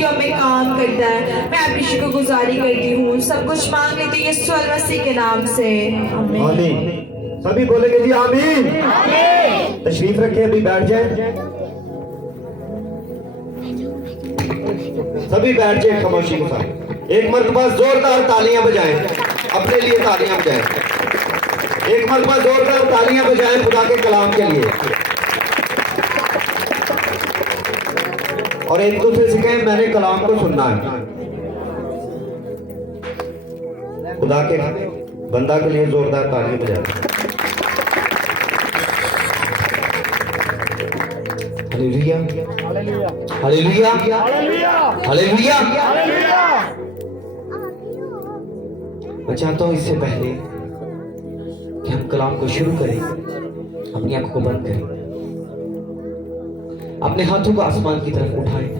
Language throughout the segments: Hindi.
जिंदगियों में काम करता है। मैं आपकी शुक्रगुजारी करती हूँ। सब कुछ मांग लेते हैं यीशु मसीह के नाम से, आमीन। सभी बोलेंगे जी आमीन। तशरीफ रखे, अभी बैठ जाए। सभी बैठ जाए खामोशी के साथ। एक मरतबा जोरदार तालियां बजाएं, अपने लिए तालियां बजाएं। एक मरतबा जोरदार तालियां बजाएं खुदा के कलाम के लिए। और एक दूसरे से कहें मैंने कलाम को सुनना है। खुदा के बंदा के लिए जोरदार तालियां बजाएं। Hallelujah, hallelujah, hallelujah, hallelujah. मैं चाहता हूं इससे पहले कि हम कलाम को शुरू करें, अपनी आंखों को बंद करें, अपने हाथों को आसमान की तरफ उठाएं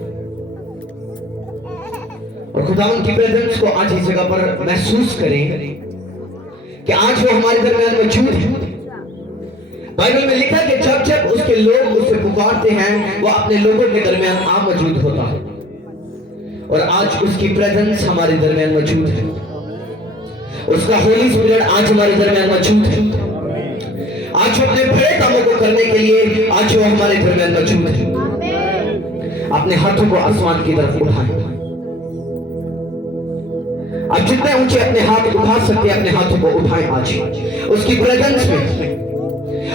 और खुदावंद की प्रेजेंस को आज इस जगह पर महसूस करें कि आज वो हमारे दरमियान मौजूद है। बाइबल में लिखा है कि जब जब उसके लोग उसे पुकारते हैं वो अपने लोगों के दरमियान आ मौजूद होता है। और आज उसकी प्रेजेंस हमारे दरमियान मौजूद है। उसका होली स्पिरिट आज हमारे दरमियान मौजूद है। आज वो अपने बड़े कामों को करने के लिए आज वो हमारे दरमियान मौजूद है। अपने हाथों को आसमान की तरफ उठाएं। आप जितने ऊंचे अपने हाथ उठा सकते हैं अपने हाथों को उठाएं। आज उसकी प्रेजेंस में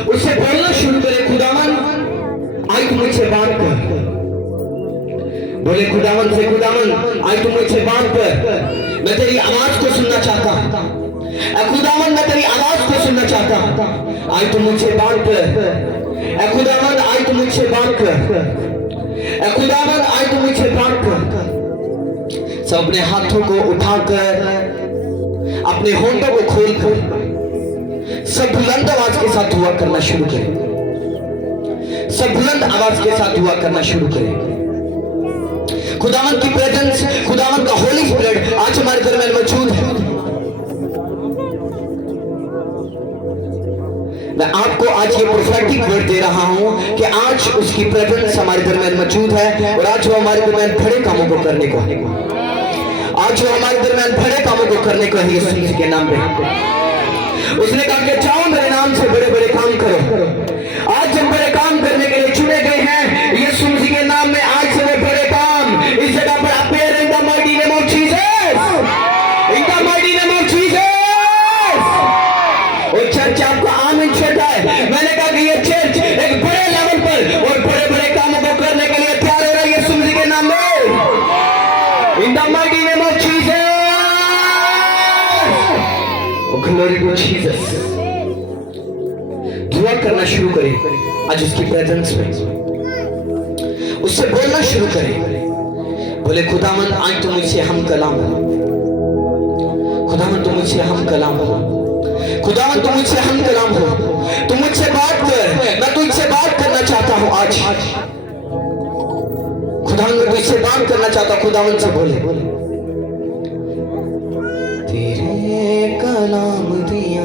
उससे बोलना शुरू करें, खुदावन आज तुम मुझसे बात कर। बोले खुदावन से, खुदावन आज तुम मुझसे बात कर, मैं तेरी आवाज को सुनना चाहता हूं। खुदावन मैं तेरी आवाज को सुनना चाहता हूं। आज तुम मुझसे बात कर। खुदावन आज तुम मुझसे बात कर। खुदावन आज तुम मुझसे बात कर। सब अपने हाथों को उठाकर अपने होंठों को खोलकर सब बुलंद आवाज के साथ दुआ करना शुरू करें। सब बुलंद आवाज के साथ दुआ करना शुरू करें। खुदावंद की प्रेजेंस, खुदावंद का होली स्पिरिट आज हमारे दरमियान मौजूद है। मैं आपको आज ये प्रोफेटिक वर्ड दे रहा हूं कि आज उसकी प्रेजेंस हमारे दरमियान मौजूद है और आज वो हमारे दरमियान बड़े कामों को करने को है। आज वो हमारे दरमियान बड़े कामों को करने को है यीशु मसीह के नाम पे। उसने कहा कि जाओ मेरे नाम से बड़े बड़े काम करो। आज हम बड़े काम करने के लिए चुने गए हैं यीशु मसीह के नाम में। आज से वो बड़े काम इस जगह पर appear in the mighty name of Jesus, in the mighty name of Jesus। और चर्च आपको आमीन छोटा है। मैंने कहा कि ये चर्च एक बड़े लेवल पर और बड़े बड़े कामों को करने के लिए तैयार हो रहा है यीशु मसीह के नाम में। In the mighty name of Jesus, glory to Jesus. दुआ करना शुरू करें आज उसकी प्रेजेंस में। उससे बोलना शुरू करें। बोले खुदावन आज तुम मुझसे हम कलाम हो। खुदावन तुम मुझसे हम कलाम हो। खुदावन तुम मुझसे हम कलाम हो। तुम मुझसे बात कर, मैं तुझसे बात करना चाहता हूं आज। खुदावन मैं तुझसे बात करना चाहता हूं। खुदावन से बोले तेरे कलाम दिया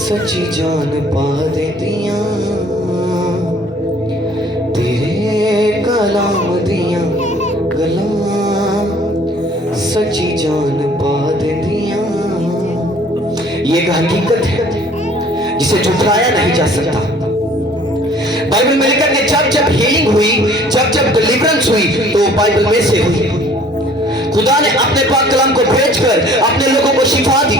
सच्ची जान पा देतिया। तेरे कलाम दिया गला सच्ची जान पा देतिया। ये एक हकीकत है जिसे झुठलाया नहीं जा सकता। बाइबल में लिखा है जब जब हीलिंग हुई, जब जब डिलीवरेंस हुई तो बाइबल में से हुई। खुदा ने अपने पाक कलाम को भेजकर अपने लोगों को शिफा दी।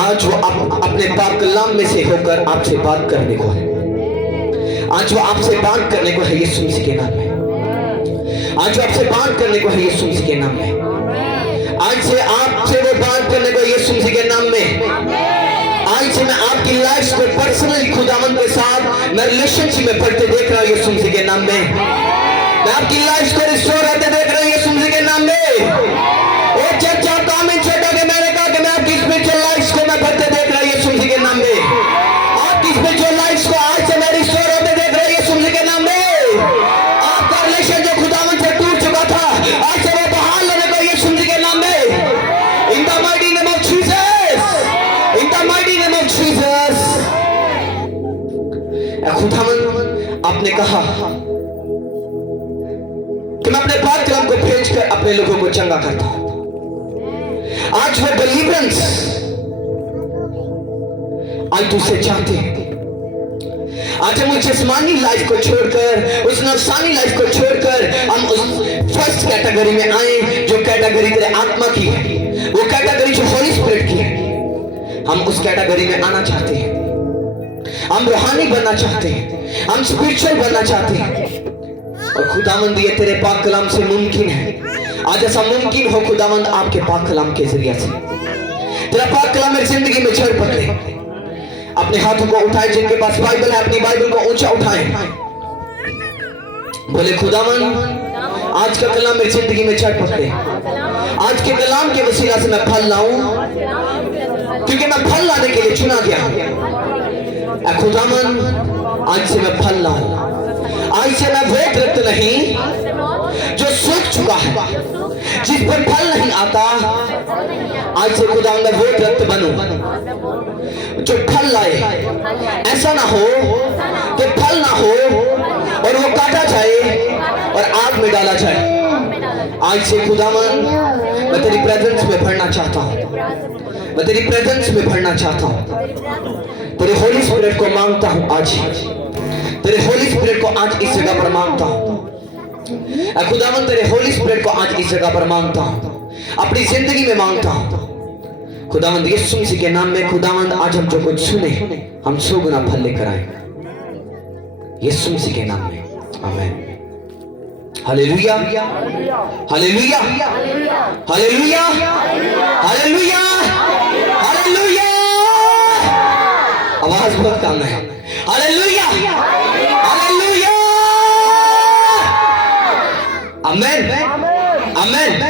आज वो अपने पाक कलाम में से होकर आपसे बात करने को है। आज वो आपसे बात करने को है यीशु मसीह के नाम में। आज वो आपसे बात करने को है यीशु मसीह के नाम में। आज से आपसे वो बात करने को यीशु मसीह के नाम में। आज से मैं आपकी लाइफ को पर्सनली खुदावंद के साथ मैं रिलेशनशिप में बढ़ते देख रहा हूँ यीशु मसीह के नाम में। मैं आपकी लाइफ को रिस्टोर होते देख रहा हूँ यीशु मसीह के नाम में। और जब जब कमेंट छोटा के मैंने कहा कि मैं आपकी स्पिरिचुअल लाइफ को मैं बढ़ते देख रहा हूँ यीशु मसीह के नाम में। आपकी स्पिरिचुअल लाइफ को आज से मैं रिस्टोर होते देख रहा हूँ यीशु मसीह के नाम में। आपका रिलेशन जो खुदावंद से टूट चुका था आज से वो बहाल होने को यीशु मसीह के नाम में। In the mighty name of Jesus, in the mighty name of Jesus. खुदावंद आपने कहा तो मैं अपने पाक कलाम को भेजकर अपने लोगों को चंगा करता हूं। आज वो डिलीवरेंस आज तुझसे चाहते हैं। आज हम उस जिस्मानी लाइफ को छोड़कर, उस नफसानी लाइफ को छोड़कर हम उस फर्स्ट कैटेगरी में आए, जो कैटेगरी तेरे आत्मा की है, वो कैटेगरी जो होली स्पिरिट की है। हम उस कैटेगरी में आना चाहते हैं। हम रूहानी बनना चाहते हैं, हम स्पिरिचुअल बनना चाहते हैं। और खुदावंद ये तेरे पाक कलाम से मुमकिन है। आज ऐसा मुमकिन हो खुदावंद आपके पाक कलाम के जरिए से तेरा पाक कलाम मेरी जिंदगी में जड़ पकड़े। अपने हाथों को उठाए, जिनके पास बाइबल है अपनी बाइबल को ऊंचा उठाएं। बोले खुदावंद आज का कलाम मेरी जिंदगी में जड़ पकड़े। आज के कलाम के वसीला से मैं फल लाऊं, क्योंकि मैं फल लाने के लिए चुना गया। खुदावंद आज से मैं फल लाऊं। आज से मैं वो दरख्त नहीं जो सूख चुका है, जिस पर फल नहीं आता। आज से खुदावंद मैं वो दरख्त बनूं जो फल लाए। ऐसा ना हो कि फल ना हो और वो काटा जाए और आग में डाला जाए। आज से खुदावंद मैं तेरी प्रेजेंस में भरना चाहता हूँ। मैं तेरी प्रेजेंस में भरना चाहता हूँ। तेरे होली स्पिरिट को मांगता हूँ आज। तेरे होली स्पिरिट को आज इस जगह पर मांगता हूँ। खुदावंद तेरे होली स्पिरिट को आज इस जगह पर मांगता हूँ, अपनी जिंदगी में मांगता हूँ। खुदावंद यीशु मसीह के नाम में खुदावंद आज हम जो कुछ सुने हम 100 गुना फल लेकर आए, यीशु मसीह के नाम में, आमीन। Hallelujah, hallelujah, hallelujah, hallelujah, hallelujah. आवाज बहुत कम है। हालेलुया, हालेलुया, आमीन, आमीन।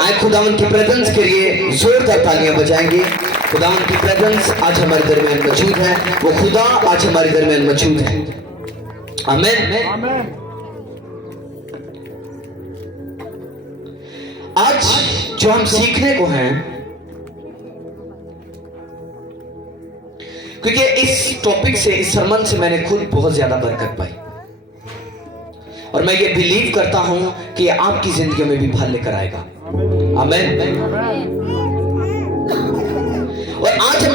आए खुदावंद की प्रेजेंस के लिए जोरदार तालियां बजाएंगे। खुदावंद की प्रेजेंस आज हमारे दरमियान मौजूद है। वो खुदा आज हमारे दरमियान मौजूद है। आमीन। आज जो हम सीखने को हैं, क्योंकि इस टॉपिक से, इस सरमन से मैंने खुद बहुत ज्यादा बरकत पाई और मैं ये बिलीव करता हूं कि ये आपकी जिंदगी में भी फल लेकर आएगा। आमीन। और आज हम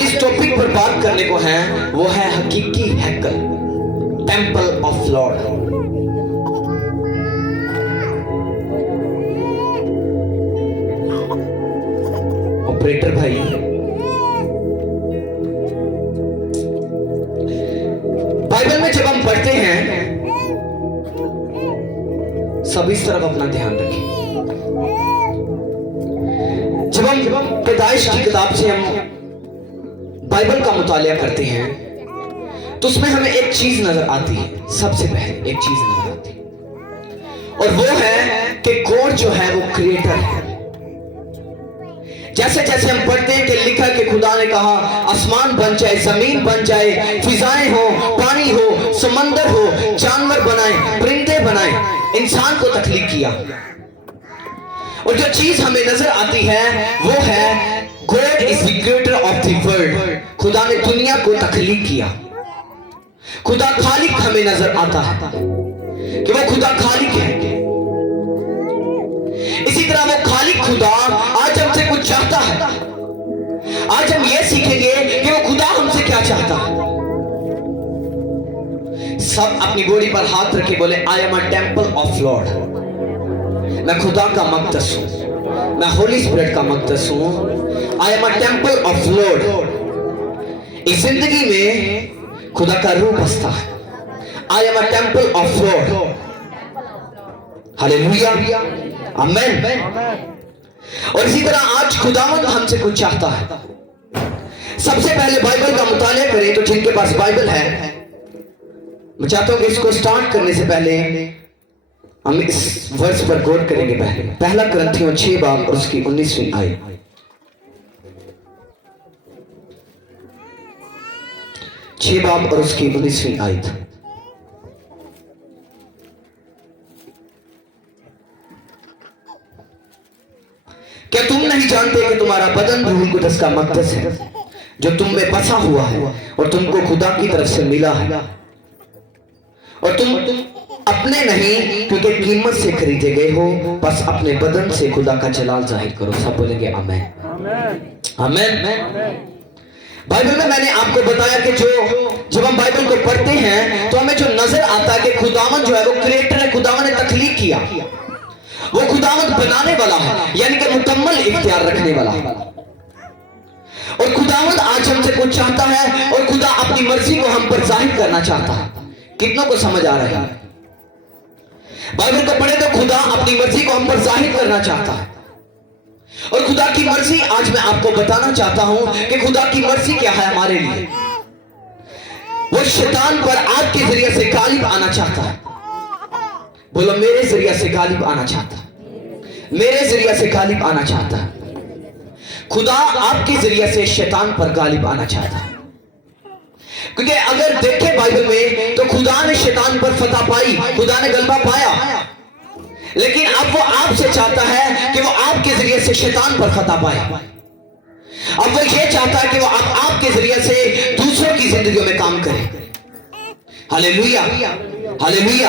जिस टॉपिक पर बात करने को हैं वो है हकीकी हैकल, टेंपल ऑफ लॉर्ड। ऑपरेटर भाई, बाइबल में जब हम पढ़ते हैं सब इस तरफ अपना ध्यान रखें। जब हम पैदाइश की किताब से हम बाइबल का मुतालिया करते हैं तो उसमें हमें एक चीज नजर आती है। सबसे पहले एक चीज नजर आती है और वो है कि गॉड जो है वो क्रिएटर है। जैसे जैसे हम पढ़ते हैं कि लिखा कि खुदा ने कहा आसमान बन जाए, जमीन बन जाए, फिजाएं हो, पानी हो, समंदर हो, जानवर बनाए, परिंदे बनाए, इंसान को तख्लीक किया। और जो चीज हमें नजर आती है वो है God is the creator of the world. खुदा ने दुनिया को तख्लीक किया। खुदा खालिक हमें नजर आता है कि वो खुदा खालिक है। इसी तरह वो खालिक खुदा आज हमसे कुछ चाहता है। आज हम ये सीखेंगे कि वो खुदा हमसे क्या चाहता है। सब अपनी गोड़ी पर हाथ रखे बोले I am a temple of Lord. मैं खुदा का मक़दस हूं, मैं होली स्पिरिट का मक़दस हूं। I am a temple of Lord. इस जिंदगी में खुदा का रूह बसता है। I am a temple of Lord. Hallelujah, आमीन। और इसी तरह आज खुदावंद हमसे कुछ चाहता है। सबसे पहले बाइबल का मुतालिया करें। तो जिनके पास बाइबल है, मैं चाहता हूं कि इसको स्टार्ट करने से पहले हम इस वर्ष पर गौर करेंगे। पहला कुरिन्थियों 6 बाब और उसकी 19वीं आयत। छह बाब और उसकी 19वीं आयत। क्या तुम नहीं जानते कि तुम्हारा बदन रूह कुदस का मक़दस है जो तुम में बसा हुआ है और तुमको खुदा की तरफ से मिला है और तुम अपने नहीं क्योंकि कीमत से खरीदे गए हो, बस अपने बदन से खुदा का जलाल जाहिर करो। सब बोलेंगे आमीन आमीन। बाइबल में मैंने आपको बताया कि जब हम बाइबल को पढ़ते हैं तो हमें जो नजर आता है कि खुदावन जो है वो क्रिएटर है, खुदावन ने तख्लीक किया, वो खुदावन बनाने वाला है, यानी कि मुकम्मल इख्तियार रखने वाला है। और खुदावन आज हमसे कुछ चाहता है और खुदा अपनी मर्जी को हम पर जाहिर करना चाहता है। कितनों को समझ आ रहा है? बाइबल को पढ़े तो खुदा अपनी मर्जी को हम पर जाहिर करना चाहता है। और खुदा की मर्जी आज मैं आपको बताना चाहता हूं कि खुदा की मर्जी क्या है हमारे लिए। वो शैतान पर आग के जरिए से गालिब आना चाहता है। बोलो, मेरे जरिए से गालिब आना चाहता है, मेरे जरिए से गालिब आना चाहता है। खुदा आपके जरिए से शैतान पर गालिब आना चाहता है। क्योंकि अगर देखें बाइबल में तो खुदा ने शैतान पर फतह पाई, खुदा ने गलबा पाया, लेकिन अब वो आपसे चाहता है कि वो आपके जरिए से शैतान पर फतह पाए। अब वो ये चाहता है कि वो आपके जरिए से दूसरों की जिंदगियों में काम करे। Hallelujah hallelujah.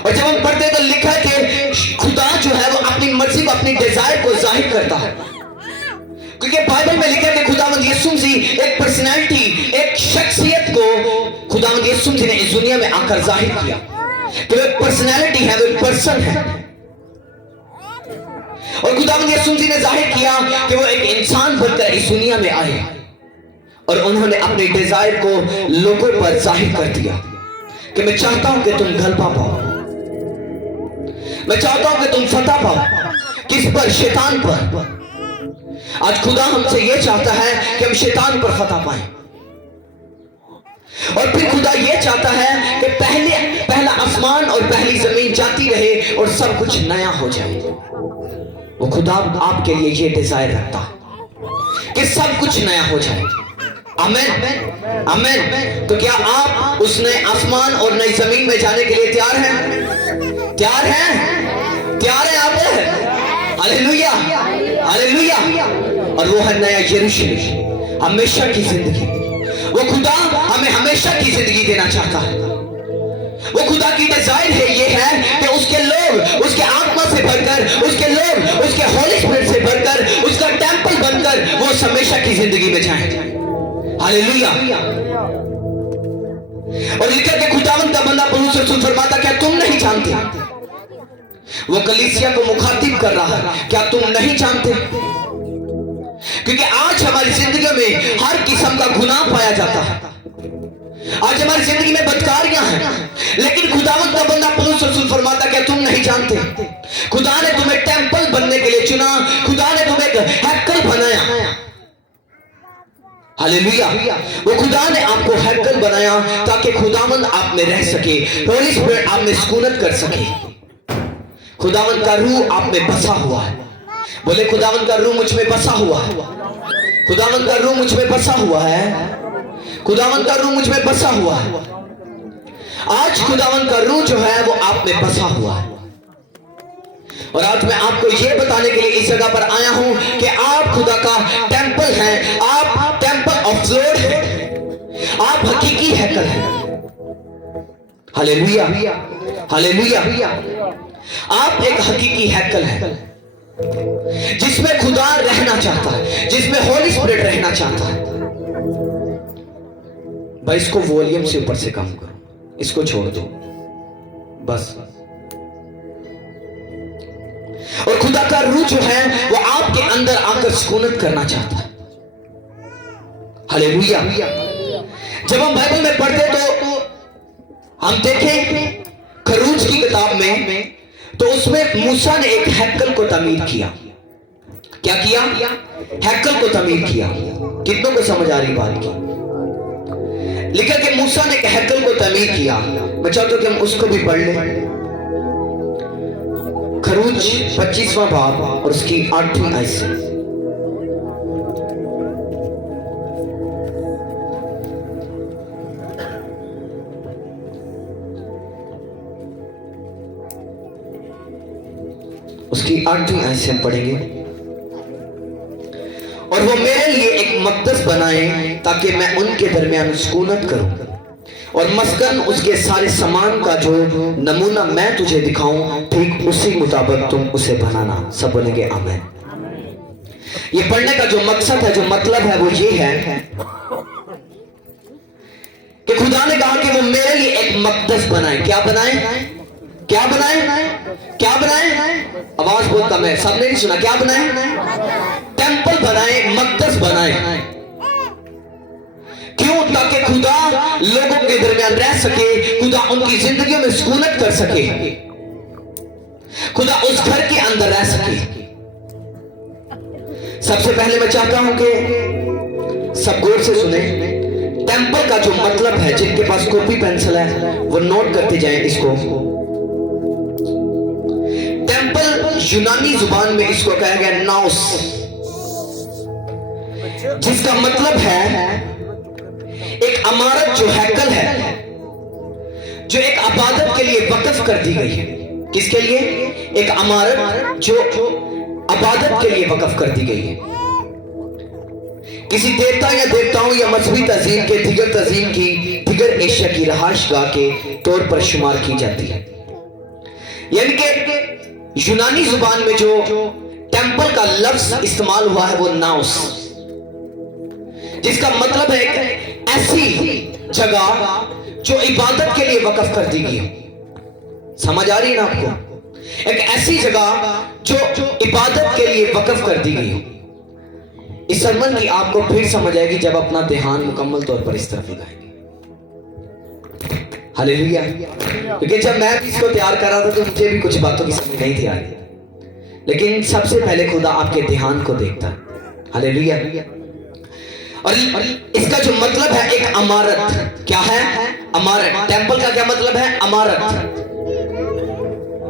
और जब हम पढ़ते तो लिखा है कि खुदा जो है वो अपनी मर्जी को, अपनी डिजायर को जाहिर करता है। क्योंकि बाइबल में लिखा है कि खुदावंद यीशु मसीह एक पर्सनैलिटी, एक शख्सियत को खुदावंद यीशु मसीह ने इस दुनिया में आकर जाहिर किया कि वो एक पर्सनैलिटी है, वो एक पर्सन है। और खुदावंद यीशु मसीह ने जाहिर किया कि वो एक इंसान बनकर इस दुनिया में आए और उन्होंने अपने डिजायर को लोगों पर जाहिर कर दिया कि मैं चाहता हूं कि तुम गलबा पाओ, मैं चाहता हूं कि तुम फतह पाओ। किस पर? शैतान पर। आज खुदा हमसे यह चाहता है कि हम शैतान पर फतह पाएं। और फिर खुदा यह चाहता है कि पहला आसमान और पहली जमीन जाती रहे और सब कुछ नया हो जाए। वो खुदा आपके लिए ये डिजायर रखता है कि सब कुछ नया हो जाए। आमीन आमीन। तो क्या आप उस नए आसमान और नई जमीन में जाने के लिए तैयार हैं? तैयार हैं? तैयार हैं आप? Hallelujah hallelujah. और वो है नया यरूशलेम, हमेशा की जिंदगी। वो खुदा हमें हमेशा की जिंदगी देना चाहता है। वो खुदा की डिजायर है, ये है कि उसके लोग उसके आत्मा से भरकर, उसके लोग उसके होली स्पिरिट से भरकर, उसका टेंपल बनकर वो हमेशा की जिंदगी में जाए। हालेलुया। और लिखा कि खुदावंद का बंदा पौलुस रसूल फरमाता, क्या तुम नहीं जानते? वो कलीसिया को मुखातिब कर रहा है, क्या तुम नहीं जानते? क्योंकि आज हमारी जिंदगी में हर किस्म का गुनाह पाया जाता है। आज हमारी जिंदगी में बदकारियां हैं, लेकिन खुदावंद का बंदा पौलुस रसूल फरमाता, क्या तुम नहीं जानते? खुदा ने तुम्हें टेंपल बनने के लिए चुना, खुदा ने तुम्हें एक हैकल बनाया। हालेलुया। वो खुदा ने आपको हैकल बनाया ताकि खुदावंद आप में रह सके, होली स्पिरिट आप में सुकूनत कर सके। खुदावंद का रूह आप में बसा हुआ है। बोले, खुदावंद का रूह मुझ में बसा हुआ है। खुदावंद का रूह मुझ में बसा हुआ है। खुदावंद का रूह मुझ में बसा हुआ है। आज खुदावंद का रूह जो है वो आप में बसा हुआ है। और आज मैं आपको ये बताने के लिए इस जगह पर आया हूं कि आप खुदा का टेंपल हैं, आप टेंपल ऑफ लॉर्ड हैं, आप हकीकी हैकल हैं। Hallelujah hallelujah. आप एक हकीकी हैकल हैं जिसमें खुदा रहना चाहता है, जिसमें होली स्पिरिट रहना चाहता है। भाई इसको वॉल्यूम से ऊपर से कम करो, इसको छोड़ दो बस। और खुदा का रूह जो है वो आपके अंदर आकर सुकूनत करना चाहता है। हालेलुया। जब हम बाइबल में पढ़ते तो हम देखें खरूज की किताब में, तो उसमें मूसा ने एक हैकल को तमीर किया। क्या किया? हैकल को तमीर किया। कितनों को समझ आ रही बात की? लिखा कि मूसा ने एक हैकल को तमीर किया। मैं चाहता हूं कि हम उसको भी पढ़ लें। खरूज 25वां बाब और उसकी 8वीं आयत से। उसकी 8वीं आयत से हम पढ़ेंगे। और वो मेरे लिए एक मकदस बनाए ताकि मैं उनके दरमियान सुकूनत करूं और मस्कन उसके सारे सामान का जो नमूना मैं तुझे दिखाऊं, ठीक उसी मुताबिक तुम उसे बनाना। सब बोलेंगे आमीन। ये पढ़ने का जो मकसद है, जो मतलब है, वो ये है कि खुदा ने कहा कि वो मेरे लिए एक मकदस बनाए। क्या बनाए? क्या बनाए? क्या बनाए? आवाज बहुत कम है, सबने नहीं सुना। क्या बनाए? टेंपल बनाए, मकदस बनाए। क्यों? ताकि खुदा लोगों के दरमियान रह सके, खुदा उनकी जिंदगियों में सुकूनत कर सके, खुदा उस घर के अंदर रह सके। सबसे पहले मैं चाहता हूं कि सब गौर से सुने। टेंपल का जो मतलब है, जिनके पास कॉपी पेंसिल है वो नोट करते जाएं इसको। टेंपल यूनानी जुबान में इसको कहा गया नाउस, जिसका मतलब है एक इमारत जो हैकल है, जो एक इबादत के लिए वक्फ कर दी गई है। किसके लिए? एक इमारत जो इबादत के लिए वक्फ कर दी गई है। किसी देवता या देवताओं या मजहबी तजीम के दिगर तजीम की दिगर एशिया की रहायशगाह के तौर पर शुमार की जाती है। यानी कि यूनानी जुबान में जो टेंपल का लफ्ज इस्तेमाल हुआ है वो नाउस, जिसका मतलब है एक ऐसी जगह जो इबादत के लिए वक्फ कर दी गई हो। समझ आ रही है ना आपको? एक ऐसी जगह जो इबादत के लिए वक्फ कर दी गई हो। इस सरमन की आपको फिर समझ आएगी जब अपना ध्यान मुकम्मल तौर पर इस तरफ लगाएंगे। हालेलुया। क्योंकि जब मैं इसको तैयार कर रहा था तो मुझे भी कुछ बातों की समझ नहीं थी आ रही, लेकिन सबसे पहले खुदा आपके ध्यान को देखता है। हालेलुया। और इसका जो मतलब है एक इमारत। क्या है? इमारत। टेंपल का क्या मतलब है? इमारत।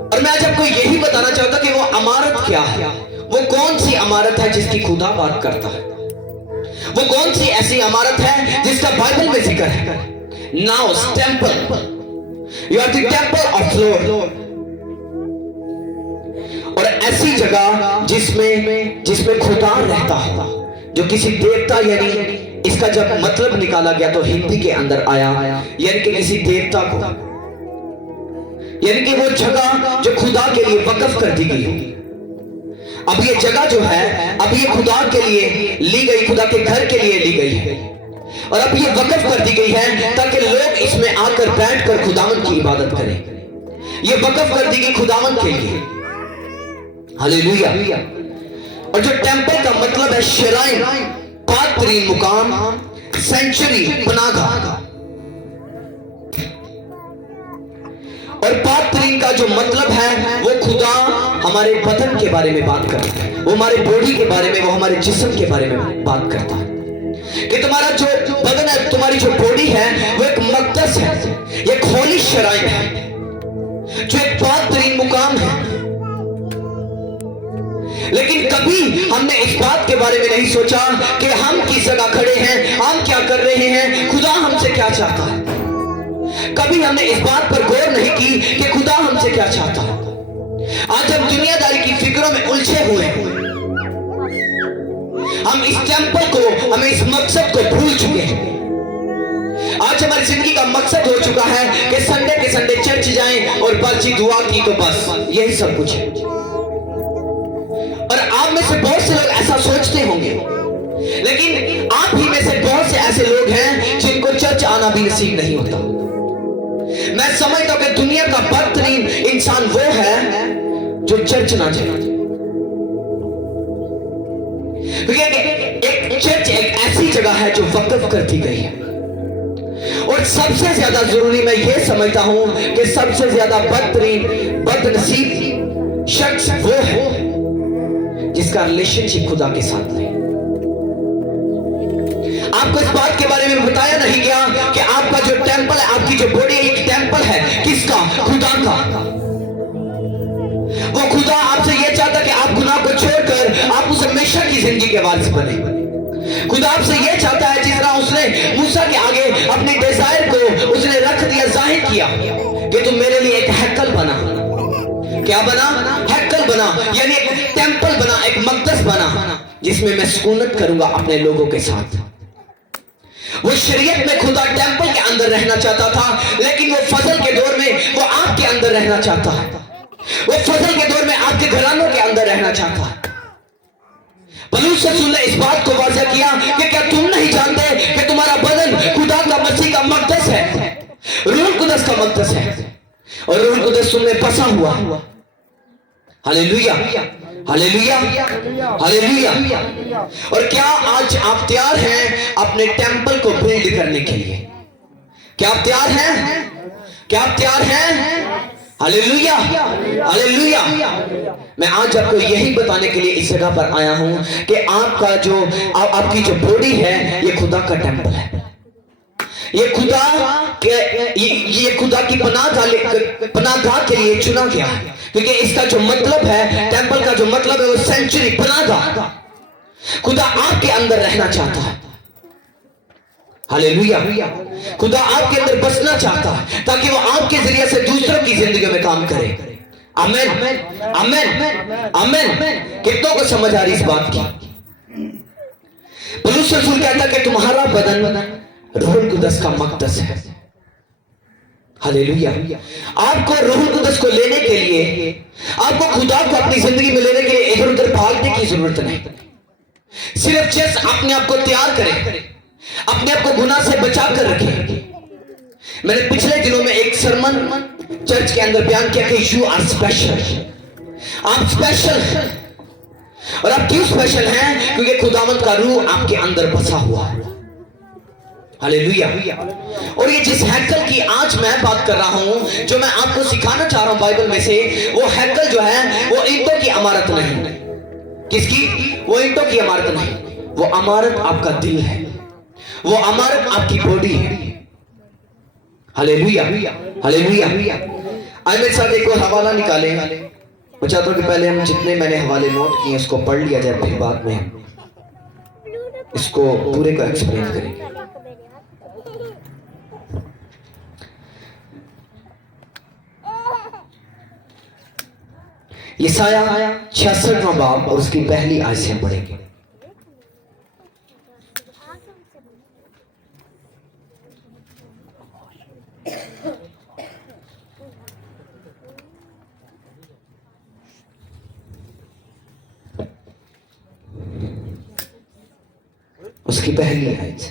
और मैं आज आपको यही बताना चाहता कि वो इमारत क्या है, वो कौन सी इमारत है जिसकी खुदा बात करता है, वो कौन सी ऐसी इमारत है जिसका बाइबल में जिक्र है। नाउस, temple, you are the temple of Lord. और ऐसी जगह जिसमें खुदा रहता है, जो किसी देवता, यानी इसका जब मतलब निकाला गया तो हिंदी के अंदर आया, यानी कि किसी देवता को, यानी कि वो जगह जो खुदा के लिए वक्फ कर दी गई। अब ये जगह जो है, अब ये खुदा के लिए ली गई, खुदा के घर के लिए ली गई है, और अब ये वक्फ कर दी गई है ताकि लोग इसमें आकर बैठकर खुदावंद की इबादत करें। ये वक्फ कर दी गई खुदावंद के लिए। हालेलुया। और जो टेंपल का मतलब है शराइन, पाक तरीन मुकाम, सेंचुरी, पनाहगाह। और पाक तरीन का जो मतलब है वो खुदा हमारे बदन के बारे में बात करता है, वो हमारे बॉडी के बारे में, वो हमारे जिस्म के बारे में बात करता है कि तुम्हारा जो बदन है, तुम्हारी जो बॉडी है वो एक मकदस है, एक होली शराइन है, जो एक पाक तरीन मुकाम है। लेकिन कभी हमने इस बात के बारे में नहीं सोचा कि हम किस जगह खड़े हैं, हम क्या कर रहे हैं, खुदा हमसे क्या चाहता है। कभी हमने इस बात पर गौर नहीं की कि खुदा हमसे क्या चाहता है। आज हम दुनियादारी की फिक्रों में उलझे हुए हैं। हम इस टेंपल को, हमें इस मकसद को भूल चुके हैं। आज हमारी जिंदगी का मकसद हो चुका है कि संडे के संडे चर्च जाएं और बातचीत दुआ की तो बस यही सब कुछ है। और आप में से बहुत से लोग ऐसा सोचते होंगे, लेकिन आप ही में से बहुत से ऐसे लोग हैं जिनको चर्च आना भी नसीब नहीं होता। मैं समझता हूं कि दुनिया का बदतरीन इंसान वो है जो चर्च ना जाए, क्योंकि एक चर्च एक ऐसी जगह है जो वक्फ कर दी गई है। और सबसे ज्यादा जरूरी मैं ये समझता हूं कि सबसे ज्यादा बदतरीन, बदनसीब शख्स वो है जिसका रिलेशनशिप खुदा के साथ नहीं। आपको इस बात के बारे में बताया नहीं गया कि आपका जो टेंपल है, आपकी जो बॉडी एक टेंपल है, किसका? खुदा का। वो खुदा आपसे यह चाहता कि आप गुनाह को छोड़कर आप उस हमेशा की जिंदगी के वारिस बने। खुदा आपसे यह चाहता है, जिस तरह उसने मूसा के आगे अपने डिजायर को उसने रख दिया, जाहिर किया कि तुम मेरे लिए एक हैकल बना। क्या बना? हैकल बना, यानी एक टेंपल बना, एक मकदस बना, जिसमें मैं सुकूनत करूंगा अपने लोगों के साथ। वो शरीयत में खुदा टेंपल के अंदर रहना चाहता था, लेकिन वो फजल के दौर में वो आपके अंदर रहना चाहता है। वो फजल के दौर में आपके घरानों के अंदर रहना चाहता है। पौलुस रसूल ने इस बात को वाज़ह किया कि क्या तुम नहीं जानते कि तुम्हारा बदन खुदा का मसीह का मक़दस है, रूह कुदस का मक़दस है, और रूह कुदस तुम में बसा हुआ। Hallelujah, hallelujah, hallelujah. और क्या आज आप तैयार हैं अपने टेंपल को बिल्ड करने के लिए? क्या आप तैयार हैं? क्या आप तैयार हैं? Hallelujah, hallelujah. मैं आज आपको यही बताने के लिए इस जगह पर आया हूं कि आपका जो आपकी जो बॉडी है ये खुदा का टेंपल है। ये खुदा ये खुदा की पनाहगाह के लिए चुना गया है, क्योंकि इसका जो मतलब है, टेंपल का जो मतलब है वो सेंचुरी, पनाहगाह। खुदा आपके अंदर रहना चाहता है। हालेलुया। खुदा आपके अंदर बसना चाहता है ताकि वो आपके जरिए से दूसरों की जिंदगी में काम करे। आमीन, आमीन, आमीन। कितनों को समझ आ रही इस बात की? पौलुस रसूल कहता है कि तुम्हारा बदन रूह कुदस का मक़दस है। हालेलुया। आपको रूह कुदस को लेने के लिए, आपको खुदा को अपनी जिंदगी में लेने के लिए इधर उधर भागने की जरूरत नहीं। सिर्फ जस्ट अपने आप को तैयार करें, अपने आप को गुनाह से बचा कर रखें। मैंने पिछले दिनों में एक सरमन चर्च के अंदर बयान किया कि यू आर स्पेशल। आप स्पेशल हैं। और आप क्यों स्पेशल हैं? क्योंकि खुदावंद का रूह आपके अंदर बसा हुआ है। हालेलुया। और ये जिस हैकल की आज मैं बात कर रहा हूं, जो मैं आपको सिखाना चाह रहा हूं बाइबल में से, वो हैकल जो है वो ईंटों की इमारत नहीं। किसकी? वो ईंटों की इमारत नहीं, वो इमारत आपका दिल है, वो इमारत आपकी बॉडी है। Hallelujah, hallelujah. आज मेरे साथ एक और हवाला निकाले। मैं चाहता हूं कि पहले हम जितने मैंने हवाले नोट किए उसको पढ़ लिया जाए, फिर बाद में इसको पूरे को एक्सप्लेन करेंगे। यशायाह 66वां बाब और उसकी पहली आयत से पढ़ेंगे। उसकी पहली आयत से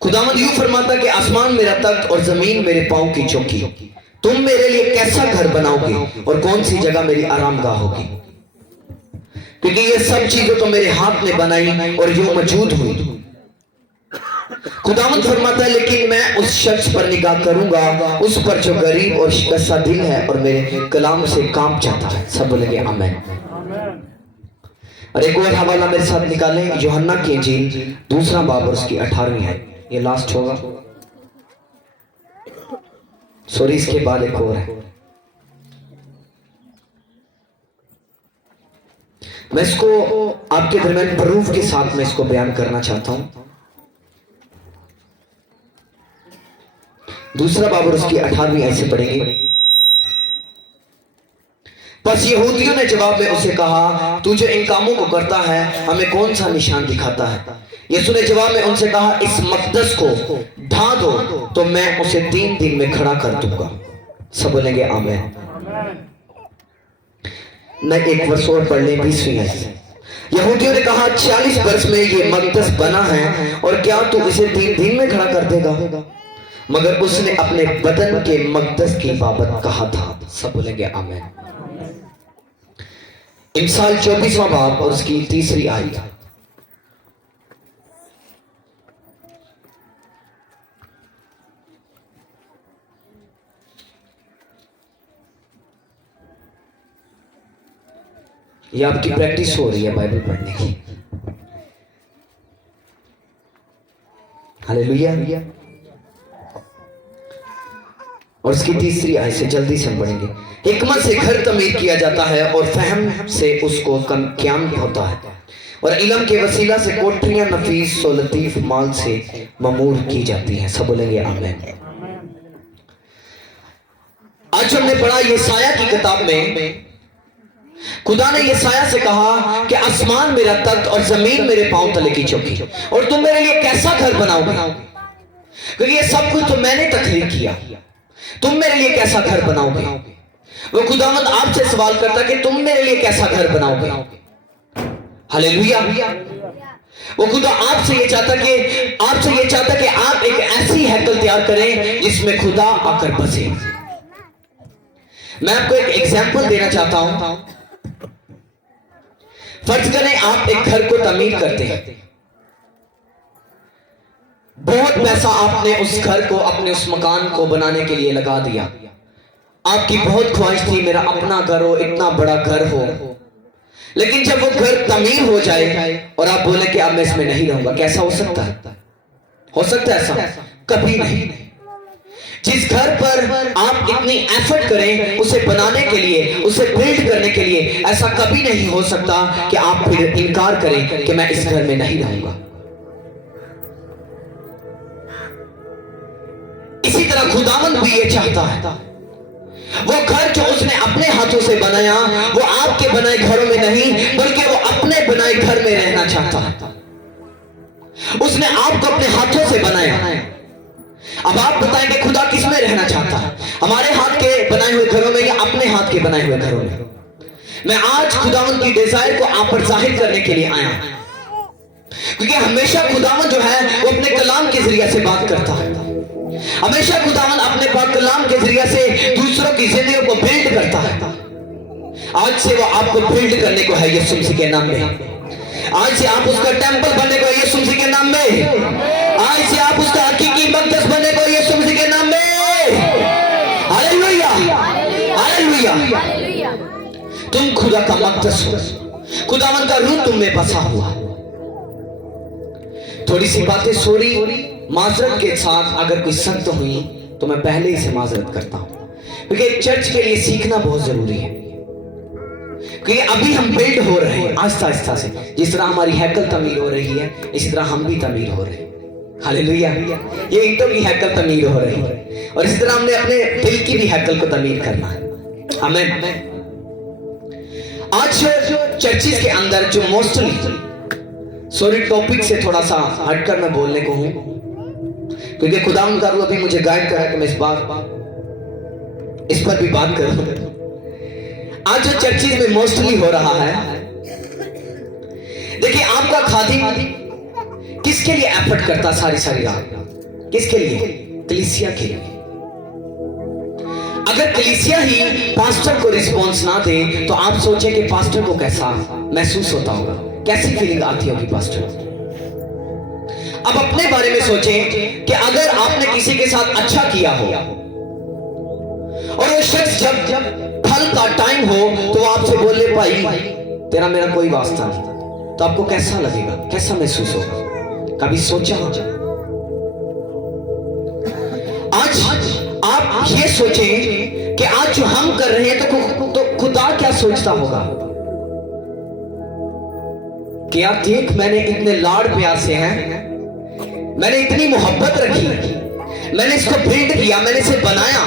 खुदावंद यूं फरमाता कि आसमान मेरा तख्त और जमीन मेरे पांव की चौकी। तुम मेरे लिए कैसा घर बनाओगे और कौन सी जगह मेरी आरामगाह होगी? क्योंकि ये सब चीजें तो मेरे हाथ ने बनाई और यूं मौजूद हुई। खुदावंद फरमाता है, लेकिन मैं उस शख्स पर निगाह करूंगा, उस पर जो गरीब और शिकस्ता दिल है और मेरे कलाम से काम चाहता है। सब बोलेंगे आमीन। और एक और हवाला मेरे साथ निकालें, यूहन्ना की इंजील 2वां बाब और उसकी 18वीं है। ये लास्ट होगा, सॉरी, इसके बाद एक और है। मैं इसको आपके दरमियान प्रूफ के साथ में इसको बयान करना चाहता हूं। 2वां बाब और उसकी 18वीं आयत से पढ़ेंगे। बस यहूदियों ने जवाब में उसे कहा, तू जो इन कामों को करता है हमें कौन सा निशान दिखाता है? यीशु ने जवाब में उनसे कहा, इस मक़दस को ढा दो तो मैं उसे 3 दिन में खड़ा कर दूंगा। सब बोलेंगे आमीन। मैं एक वर्ष और पढ़ लें, 20वीं आयत। यहूदियों ने कहा, 40 वर्ष में ये मक़दस बना है और क्या तू इसे 3 दिन में खड़ा कर देगा? मगर उसने अपने बदन के मक़दस की बाबत कहा था। सब बोलेंगे आमीन। इमसाल 24वां बाब और उसकी 3री आयत। ये आपकी प्रैक्टिस हो रही है बाइबल पढ़ने की। हालेलुया। और उसकी 3री आयत से जल्दी से पढ़ेंगे। हिकमत से घर तमीर किया जाता है और फहम से उसको ज्ञान होता है, और इल्म के वसीला से कोठरियां नफीस और लतीफ माल से ममूर की जाती हैं। सब बोलेंगे आमीन। आज हमने पढ़ा यशायाह की किताब में खुदा ने यसाया से कहा कि आसमान मेरा तख्त और जमीन मेरे पांव तले की चौकी, और तुम मेरे लिए कैसा घर बनाओगे, क्योंकि ये सब कुछ तो मैंने तख्लीक किया, तुम मेरे लिए कैसा घर बनाओगे। वो खुदावंद आपसे सवाल करता कि तुम मेरे लिए कैसा घर बनाओगे। हालेलुया। वो खुदा आपसे ये चाहता कि आप एक ऐसी हैकल तैयार करें जिसमें खुदा आकर बसे। मैं आपको एक एग्जाम्पल देना चाहता हूं। फर्ज करें आप एक घर को तमीर करते हैं, बहुत पैसा आपने उस घर को, अपने उस मकान को बनाने के लिए लगा दिया। आपकी बहुत ख्वाहिश थी मेरा अपना घर हो, इतना बड़ा घर हो, लेकिन जब वो घर तमीर हो जाए और आप बोले कि अब मैं इसमें नहीं रहूंगा, कैसा हो सकता है? हो सकता है ऐसा? कभी नहीं। जिस घर पर आप इतनी एफर्ट करें उसे बनाने के लिए, उसे बिल्ड करने के लिए, ऐसा कभी नहीं हो सकता कि आप फिर इनकार करें कि मैं इस घर में नहीं रहूंगा। इसी तरह खुदावंद भी ये चाहता है, वो घर जो उसने अपने हाथों से बनाया, वो आपके बनाए घरों में नहीं बल्कि वो अपने बनाए घर में रहना चाहता है। उसने आपको अपने हाथों से बनाया। अब आप बताएं कि खुदा किस में रहना चाहता है, हमारे हाथ के बनाए हुए घरों में या अपने हाथ के बनाए हुए घरों में? मैं आज खुदावंद की डिजायर को आप पर जाहिर करने के लिए आया, क्योंकि हमेशा खुदावंद जो है वो अपने कलाम के जरिए से बात करता है। हमेशा खुदावंद अपने पाक कलाम के जरिए से दूसरों की जिंदगियों को बिल्ड करता है। आज से वो आपको बिल्ड करने को है यीशु मसीह के नाम में। आज से आप उसका टेंपल बनने को है यीशु मसीह के नाम में। आज से आप उसका हकीकी मक़दस बनने को है यीशु मसीह के नाम में। Hallelujah, hallelujah. तुम खुदा का मक़दस हो, खुदावंद का रूह तुम में बसा हुआ। थोड़ी सी बातें सॉरी माजरत के साथ अगर कोई सख्त हुई तो मैं पहले ही से माजरत करता हूं, क्योंकि चर्च के लिए सीखना बहुत जरूरी है। क्योंकि अभी हम बिल्ड हो रहे हैं आस्ता आस्ता से, जिस तरह हमारी हैकल तमीर हो रही है इसी तरह हम भी तमीर हो रहे हैं। हालेलुया। ये ईंटों की हैकल तमीर हो रही है और इसी तरह हमने अपने दिल की भी हैकल को तमीर करना है। आमीन। आज चर्चिस के अंदर जो मोस्टली, सॉरी टॉपिक से थोड़ा सा हटकर मैं बोलने को हूं, क्योंकि खुदा का रूह अभी मुझे गाइड करा कि मैं इस पर भी बात करूं। आज जो चर्चिस में मोस्टली हो रहा है, देखिए आपका खादिम किसके लिए एफर्ट करता सारी रात? किसके लिए? कलीसिया के लिए। अगर कलीसिया ही पास्टर को रिस्पॉन्स ना दे तो आप सोचें कि पास्टर को कैसा महसूस होता होगा, कैसी फीलिंग आती होगी पास्टर को। अब अपने बारे में सोचें कि अगर आपने किसी के साथ अच्छा किया हो और वो शख्स जब फल का टाइम हो तो आपसे बोले भाई तेरा मेरा कोई वास्ता नहीं, तो आपको कैसा लगेगा, कैसा महसूस होगा? कभी सोचा हो? आज आप ये सोचें कि आज जो हम कर रहे हैं तो खुदा क्या सोचता होगा कि यार देख मैंने इतने लाड़ प्यार से हैं, मैंने इतनी मोहब्बत रखी, मैंने इसको बिल्ड किया, मैंने इसे बनाया,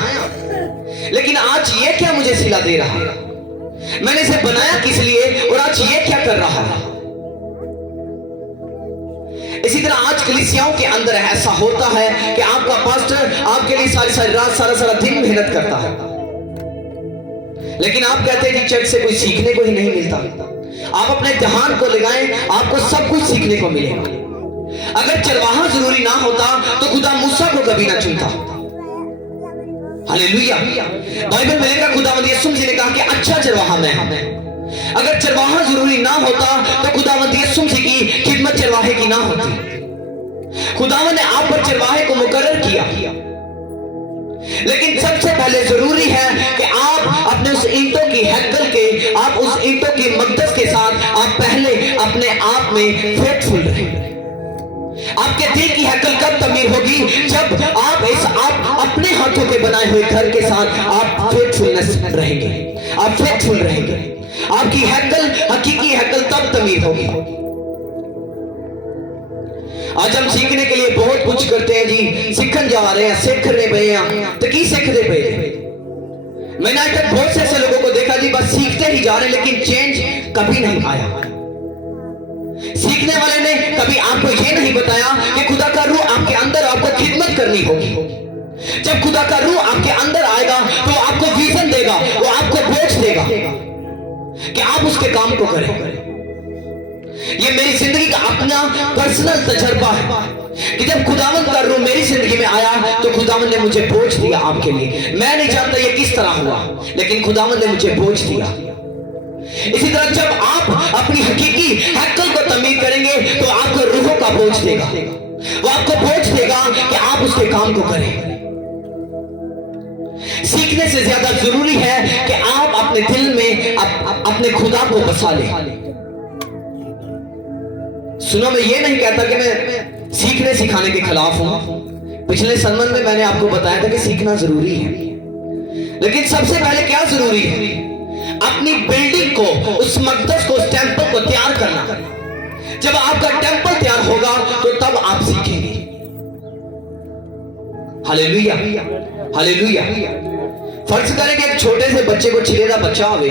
लेकिन आज ये क्या मुझे सिला दे रहा है? मैंने इसे बनाया किस लिए और आज ये क्या कर रहा है? इसी तरह आज कलीसियाओं के अंदर ऐसा होता है कि आपका पास्टर आपके लिए सारी रात सारा दिन मेहनत करता है, लेकिन आप कहते हैं कि चर्च से कोई सीखने को ही नहीं मिलता। आप अपने ध्यान को लगाएं, आपको सब कुछ सीखने को मिलेगा। अगर चरवाहा जरूरी ना होता तो खुदा मूसा को कभी ना चुनता। हालेलुया। बाइबल में लिखा खुदावंद यीशु मसीह ने कहा कि अच्छा चरवाहा मैं हूं। अगर चरवाहा जरूरी ना होता तो खुदावंद यीशु मसीह की खिदमत चरवाहे की ना होती। खुदावंद ने आप पर चरवाहे को मुकर्रर किया, लेकिन सबसे पहले जरूरी है कि आप अपने उस ईंटों की हैकल के, आप उस ईंटों की मक़दस के साथ आप पहले अपने आप में फेथफुल रहें। आपके दिल की हैकल कब तमीर होगी? जब आप अपने हाथों के बनाए हुए घर के साथ आप फेथफुलनेस रहेंगे, आप फेथफुल रहेंगे। आपकी हैकल, हकीकी हैकल तब तमीर होगी। आज हम सीखने के लिए बहुत कुछ करते हैं जी, सीखन जा रहे हैं, सीख रहे पे हैं तो की सीखते पे? मैंने आज तक बहुत से ऐसे लोगों को देखा जी, बस सीखते ही जा रहे लेकिन चेंज कभी नहीं आया। सीखने वाले ने कभी आपको यह नहीं बताया कि खुदा का रूह आपके अंदर आपको खिदमत करनी होगी। जब खुदा का रूह आपके अंदर आएगा तो वो आपको विजन देगा, वो आपको बोझ देगा कि आप उसके काम को करें। ये मेरी जिंदगी का अपना पर्सनल तजर्बा है कि जब खुदावंद का रूह मेरी जिंदगी में आया तो खुदावंद ने मुझे बोझ दिया आपके लिए। मैं नहीं जानता ये किस तरह हुआ, लेकिन खुदावंद ने मुझे बोझ दिया। इसी तरह जब आप अपनी हकीकी हैकल को तमीर करेंगे तो आपको रूहों का बोझ देगा, वो आपको बोझ देगा कि आप उसके काम को करें। सीखने से ज्यादा जरूरी है कि आप अपने दिल में अपने खुदा को बसा लें। सुनो, मैं ये नहीं कहता कि मैं सीखने सिखाने के खिलाफ हूं। पिछले संबंध में मैंने आपको बताया था कि सीखना जरूरी है, लेकिन सबसे पहले क्या जरूरी है? अपनी बिल्डिंग को, उस मकदस को, उस टेंपल को तैयार करना। जब आपका टेंपल तैयार होगा तो तब आप सीखेंगे। Hallelujah, hallelujah. फर्ज करें कि एक छोटे से बच्चे को छिले दा बच्चा होवे,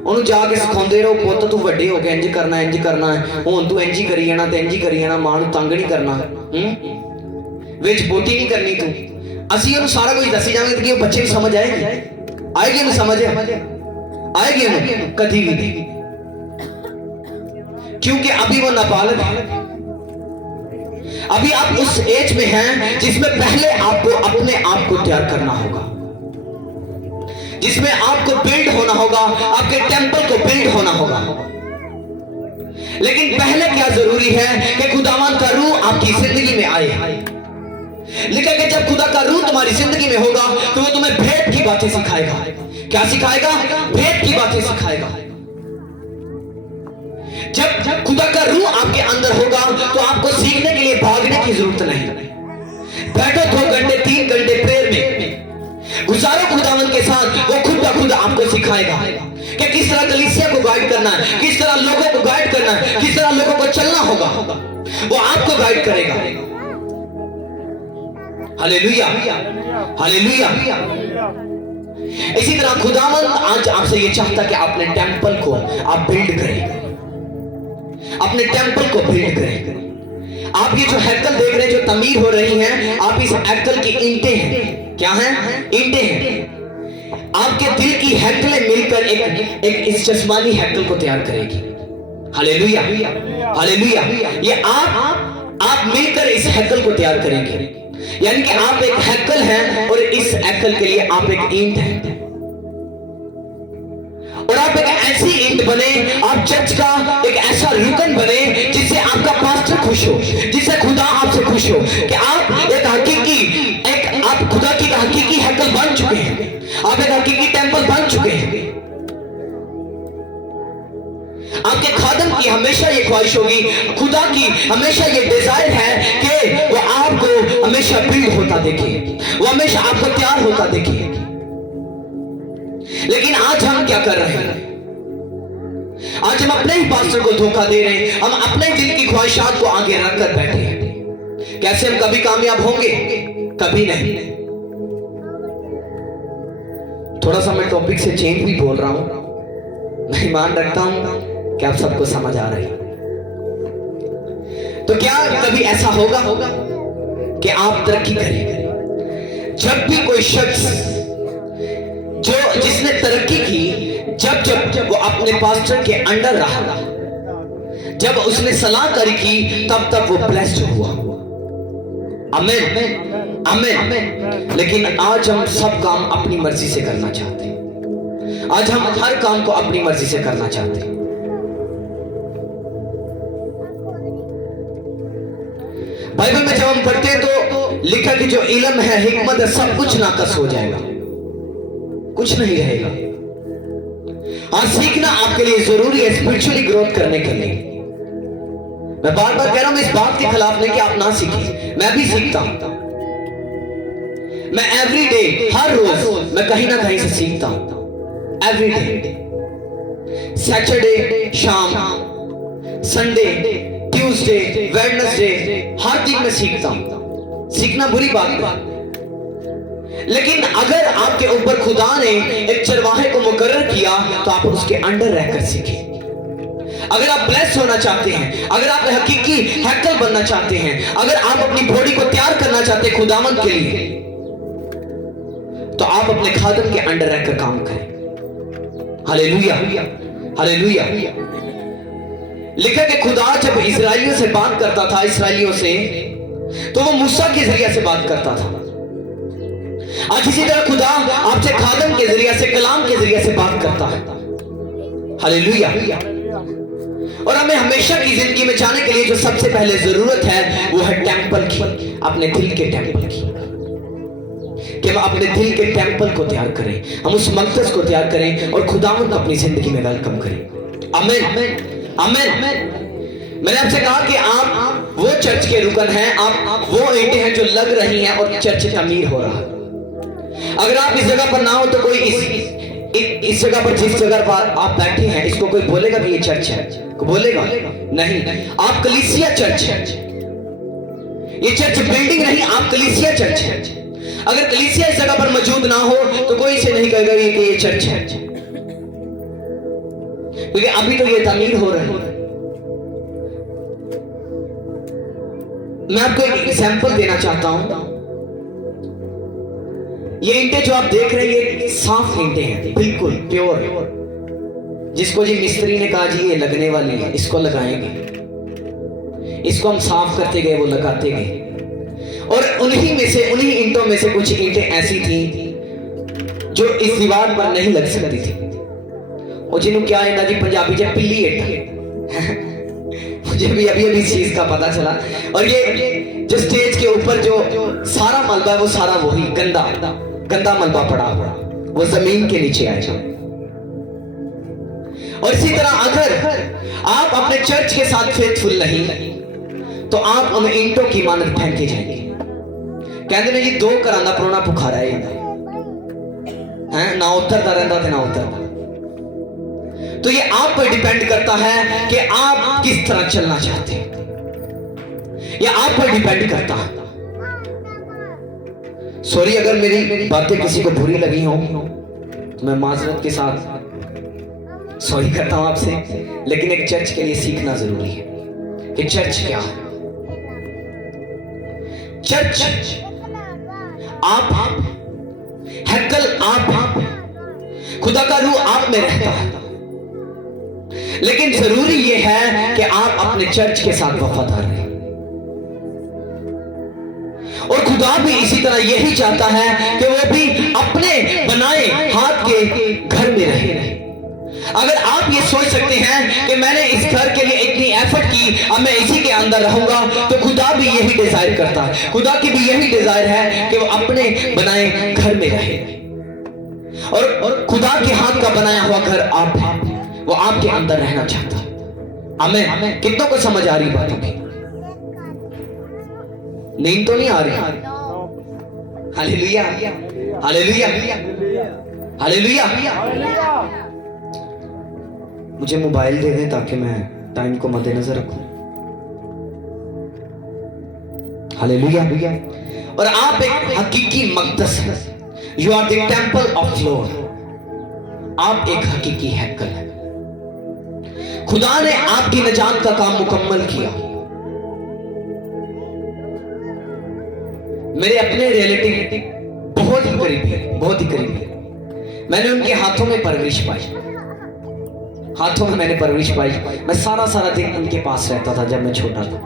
ਉਹਨੂੰ ਜਾ ਕੇ ਸਿਖਾਉਂਦੇ ਰਹੋ, ਪੁੱਤ ਤੂੰ ਵੱਡੇ ਹੋ ਕੇ ਇੰਜ ਕਰਨਾ ਹੈ, ਹੁਣ ਤੂੰ ਇੰਜ ਹੀ ਕਰੀ ਜਾਣਾ ਤੇ ਇੰਜ ਹੀ ਕਰੀ ਜਾਣਾ, ਮਾਂ ਨੂੰ ਤੰਗ ਨਹੀਂ ਕਰਨਾ, ਵਿੱਚ ਬੋਟੀ ਨਹੀਂ ਕਰਨੀ ਤੂੰ। ਅਸੀਂ ਉਹਨੂੰ ਸਾਰਾ ਕੁਝ ਦੱਸੀ ਜਾਵਾਂਗੇ ਕਿ ਉਹ ਬੱਚੇ ਨੂੰ ਸਮਝ ਆਏਗੀ? ਆਏਗੀ ਉਹਨੂੰ ਸਮਝ? आएगी ना? कभी भी नहीं, क्योंकि अभी वो नाबालिग है। अभी आप उस एज में हैं जिसमें पहले आपको अपने आप को तैयार करना होगा, जिसमें आपको बिल्ड होना होगा, आपके टेंपल को बिल्ड होना होगा। लेकिन पहले क्या जरूरी है कि खुदावंद का रूह आपकी जिंदगी में आए। लिखा कि जब खुदा का रूह तुम्हारी जिंदगी में होगा तो वो तुम्हें भेद की बातें सिखाएगा। क्या सिखाएगा? भेद की बातें सिखाएगा। जब खुदा का रूह आपके अंदर होगा तो आपको सीखने के लिए भागने की जरूरत नहीं। बैठो 2 घंटे 3 घंटे प्रेयर में गुजारो खुदावंद के साथ, वो खुद ब खुद आपको सिखाएगा कि किस तरह कलीसिया को गाइड करना है, किस तरह लोगों को गाइड करना है, किस तरह लोगों को चलना होगा। वो आपको गाइड करेगा। Hallelujah, hallelujah. इसी तरह खुदावंद आज आपसे ये चाहता कि अपने टेंपल को आप बिल्ड करें, अपने टेंपल को बिल्ड करें। आप ये जो हैकल देख रहे हैं, जो तमीर हो रही हैं, आप इस हैकल की ईंटें हैं। क्या हैं? ईंटें हैं। आपके दिल की हैकलें मिलकर एक इस जिस्मानी हैकल को तैयार करेगी। Hallelujah, hallelujah. ये आप मिलकर इस हैकल को तैयार करेंगे। यानी कि आप एक हैकल हैं और इस हैकल के लिए आप एक ईंट हैं। और आप एक ऐसी ईंट बने, आप चर्च का एक ऐसा रुकन बने जिससे आपका पास्टर खुश हो, जिससे खुदा आपसे खुश हो कि आप एक हकीकी, आप खुदा की हकीकी हैकल बन चुके हैं, आप एक हकीकी टेंपल बन चुके हैं। आपके खादम की हमेशा ये ख्वाहिश होगी, खुदा की हमेशा ये डिजायर है कि वो आपको हमेशा बिल्ड होता देखे, वो हमेशा आपको तैयार होता देखे। लेकिन आज हम क्या कर रहे हैं? आज हम अपने ही पास्टर को धोखा दे रहे हैं, हम अपने दिल की ख्वाहिशात को आगे रखकर बैठे हैं। कैसे हम कभी कामयाब होंगे? कभी नहीं। थोड़ा सा मैं टॉपिक से चेंज भी बोल रहा हूं, मैं ईमान रखता हूं कि आप सबको समझ आ रही। तो क्या कभी ऐसा होगा कि आप तरक्की करें? जब भी कोई शख्स जिसने तरक्की की, जब वो अपने पास्टर के अंडर रहा, जब उसने सलाहकारी की, तब वो ब्लेस्ड हुआ। आमीन, आमीन। लेकिन आज हम सब काम अपनी मर्जी से करना चाहते हैं। आज हम हर काम को अपनी मर्जी से करना चाहते हैं। बाइबल में जब हम पढ़ते हैं तो लिखा कि जो इल्म है, हिकमत है, सब कुछ नाकस हो जाएगा, कुछ नहीं रहेगा। हाँ, सीखना आपके लिए जरूरी है स्पिरिचुअली ग्रोथ करने के लिए। मैं बार बार कह रहा हूं, मैं इस बात के खिलाफ नहीं कि आप ना सीखें, मैं भी सीखता हूं। मैं एवरी डे, हर रोज मैं कहीं ना कहीं से सीखता हूं। एवरी डे, सैटरडे शाम, संडे, ट्यूसडे, वेडनेसडे, हर दिन मैं सीखता हूं। सीखना बुरी बात है, लेकिन अगर आपके ऊपर खुदा ने एक चरवाहे को मुकर्रर किया तो आप उसके अंडर रहकर सीखें। अगर आप ब्लेस होना चाहते हैं, अगर आप हकीकी हैकल बनना चाहते हैं, अगर आप अपनी बॉडी को तैयार करना चाहते हैं खुदावंद के लिए, तो आप अपने खादम के अंडर रहकर काम करें। Hallelujah, hallelujah. लिखा कि खुदा जब इस्राएलियों से बात करता था, इस्राएलियों से, तो वो मूसा के जरिए से बात करता था। आज इसी तरह खुदा आपसे खादम के जरिए से, कलाम के जरिए से बात करता है। हालेलुया। और हमें हमेशा की जिंदगी में जाने के लिए जो सबसे पहले जरूरत है वो है टेंपल की, अपने दिल के टेंपल की, कि हम अपने दिल के टेंपल को तैयार करें, हम उस मकदस को तैयार करें और खुदावंद को अपनी जिंदगी में वेलकम करें। आमीन, आमीन। मैंने आपसे कहा कि आप वो चर्च के रुकन हैं, आप वो ईंटें हैं जो लग रही हैं और चर्च तमीर हो रहा है। अगर आप इस जगह पर ना हो तो कोई इस जगह पर, जिस जगह पर आप बैठे हैं, इसको कोई बोलेगा कि ये चर्च है? को बोलेगा? नहीं। आप कलीसिया चर्च है। ये चर्च बिल्डिंग नहीं, आप कलीसिया चर्च है। अगर कलीसिया इस जगह पर मौजूद ना हो तो कोई इसे नहीं कहेगा कि ये चर्च है, क्योंकि अभी तो ये तामीर हो रहा है। मैं आपको एक एग्जांपल देना चाहता हूं। ये ईंटें जो आप देख रहे हैं, ये साफ ईंटें हैं, बिल्कुल प्योर, जिसको जी मिस्त्री ने कहा जी ये लगने वाली है, इसको लगाएंगे, इसको हम साफ करते गए, वो लगाते गए। और उन्हीं में से, उन्हीं ईंटों में से कुछ ईंटें ऐसी थी जो इस दीवार पर नहीं लग सकती थी, और जिन्हों क्या है ना जी पंजाबी जब पिल्ली ईंट मुझे भी अभी अभी इस चीज का पता चला। और ये जो स्टेज के ऊपर जो सारा मलबा है वो सारा वही गंदा मलबा पड़ा हुआ, वो जमीन के नीचे आएगा। और इसी तरह अगर आप अपने चर्च के साथ फेथफुल नहीं तो आप उन ईंटों की मानत फेंके जाएंगे। कहते ने जी दो घरां दा परोना भुखा रह जाता है, ना उतरता रहता थे ना उतरता। तो ये आप पर डिपेंड करता है कि आप किस तरह चलना चाहते हैं, या आप पर डिपेंड करता है। सॉरी अगर मेरी बातें किसी को बुरी लगी हो तो मैं माजरत के साथ सॉरी करता हूं आपसे, लेकिन एक चर्च के लिए सीखना जरूरी है कि चर्च क्या है। चर्च आप हैकल, आप खुदा का रूह आप में रहता है, लेकिन जरूरी यह है कि आप अपने चर्च के साथ वफादार रहें। और खुदा भी इसी तरह यही चाहता है कि वो भी अपने बनाए हाथ के घर में रहे। अगर आप ये सोच सकते हैं कि मैंने इस घर के लिए इतनी एफर्ट की, अब मैं इसी के अंदर रहूंगा, तो खुदा भी यही डिजायर करता है। खुदा की भी यही डिजायर है कि वो अपने बनाए घर में रहे। और खुदा के हाथ का बनाया हुआ घर आप है, वो आपके अंदर रहना चाहता है। आमीन। कितनों को समझ आ रही बात अभी? नींद तो नहीं आ रही? Hallelujah, hallelujah, hallelujah. मुझे मोबाइल दे दें ताकि मैं टाइम को मद्देनजर रखूं। हालेलुया। और आप एक हकीकी मकदस हैं। You are the temple of Lord. आप एक हकीकी हैकल हैं। खुदा ने आपकी निजात का काम मुकम्मल किया। मेरे अपने रिलेटिव बहुत ही करीबी है, बहुत ही करीबी है। मैंने उनके हाथों में परवरिश पाई, हाथों में मैंने परवरिश पाई। मैं सारा दिन उनके पास रहता था जब मैं छोटा था।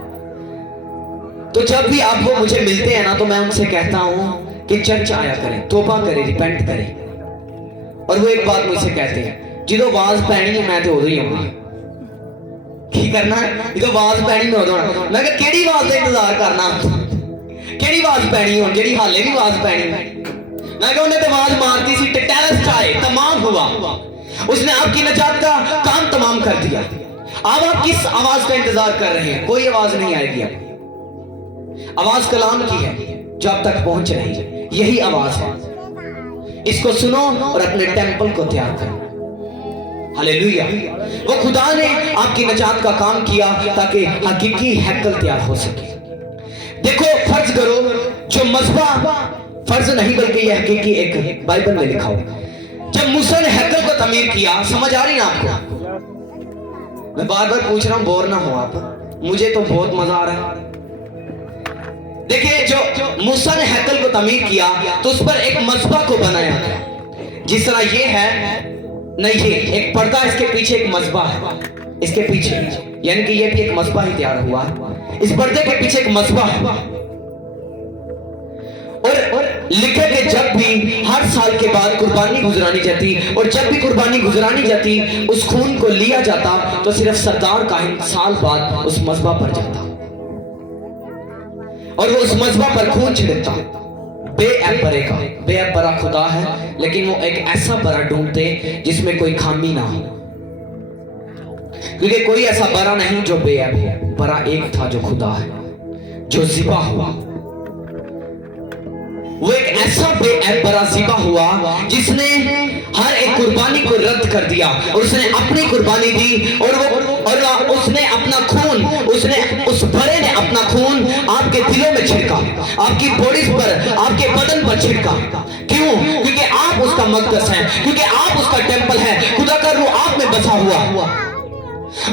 तो जब भी आप वो मुझे मिलते हैं ना, तो मैं उनसे कहता हूं कि चर्च आया करें, तौबा करें, रिपेंट करें। और वो एक बात मुझसे कहते हैं, जो आवाज पैनी है मैं तो उदो ही आऊंगा। की करना है, जो आवाज पैनी मैं उदो आना। मैं कहा केड़ी आवाज का इंतजार करना, केड़ी आवाज पैनी हो, जेडी हाले भी आवाज पैनी। मैं कहा उन्हें तो आवाज मारती सी, टेररिस्ट आए, तमाम हुआ, उसने आपकी निजात का काम तमाम कर दिया। अब आप किस आवाज का इंतजार कर रहे हैं? कोई आवाज नहीं आएगी। आवाज कलाम की है जो आप तक पहुंच रही है, यही आवाज है। इसको सुनो और अपने टेंपल को तैयार करो। हालेलुया। वो खुदा ने आपकी निजात का काम किया ताकि हकीकी हैकल तैयार हो सके। देखो फर्ज करो जो मजबा फर्ज नहीं बल्कि यह हकीकी एक बाइबल में लिखा हुआ। जब मूसा ने हैकल को तमीर किया, समझ आ रही ना आपको? मैं बार बार पूछ रहा हूं, बोर ना हो आप, मुझे तो बहुत मजा आ रहा है। देखिए, जो मूसा ने हैकल को तमीर किया तो उस पर एक मज़बा को बनाया गया। जिस तरह ये है, नहीं ये एक पर्दा, इसके पीछे एक मज़बा है, इसके पीछे, यानी कि ये भी एक मज़बा ही तैयार हुआ है। इस पर्दे के पीछे एक मज़बा है। और लिखे कि जब भी हर साल के बाद कुर्बानी गुजरानी जाती, और जब भी कुर्बानी गुजरानी जाती उस खून को लिया जाता तो सिर्फ सरदार काहिन साल बाद उस मज़बा पर जाता और वो उस मज़बा पर खून छिड़कता। बेअब बरे का, बेअब बरा खुदा है, लेकिन वो एक ऐसा बरा ढूंढते जिसमें कोई खामी ना हो, क्योंकि कोई ऐसा बरा नहीं जो बेअब हो। बरा एक था जो खुदा है, जो ज़िबा हुआ। वो एक ऐसा बेअब बरा ज़िबा हुआ जिसने हर एक कुर्बानी को रद्द कर दिया और उसने अपनी कुर्बानी दी, और उसने अपना खून, उस बड़े ने अपना खून आपके दिलों में छिड़का, आपकी बॉडी पर, आपके बदन पर छिड़का। क्यों? क्योंकि आप उसका मक़दस हैं, क्योंकि आप उसका टेंपल है। खुदा का रूह आप में बसा हुआ।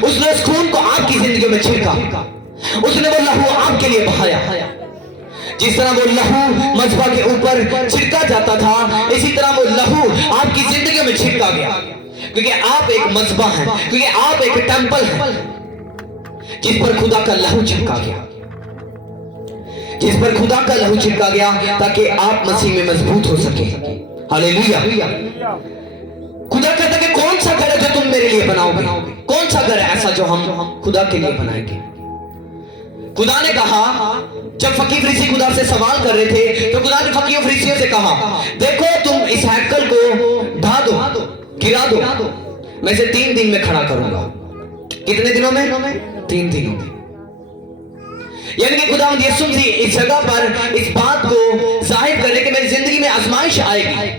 उसने उस खून को आपकी जिंदगी में छिड़का, उसने वो लहू आपके लिए बहाया। जिस तरह वो लहू मज़बा के ऊपर छिड़का जाता था, इसी तरह वो लहू आपकी जिंदगी में छिड़का गया, क्योंकि आप एक मज़बा हैं, क्योंकि आप एक टेंपल हैं जिस पर खुदा का लहू छिड़का गया, जिस पर खुदा का लहू छिड़का गया, ताकि आप मसीह में मजबूत हो सके। हालेलुया। खुदा कहता है कि कौन सा घर है जो तुम मेरे लिए बनाओगे? कौन सा घर है ऐसा जो हम खुदा के लिए बनाएंगे? खुदा ने कहा, जब फकीर फरीसी खुदा से सवाल कर रहे थे तो खुदा ने फकीर फरीसियों से कहा, देखो तुम इस हैकल को ढा दो, गिरा दो, मैं इसे 3 दिन में खड़ा करूंगा। कितने दिनों में? 3 दिनों में। यानी कि खुदा यीशु मसीह इस जगह पर इस बात को जाहिर करे कि मेरी जिंदगी में आजमाइश आएगी,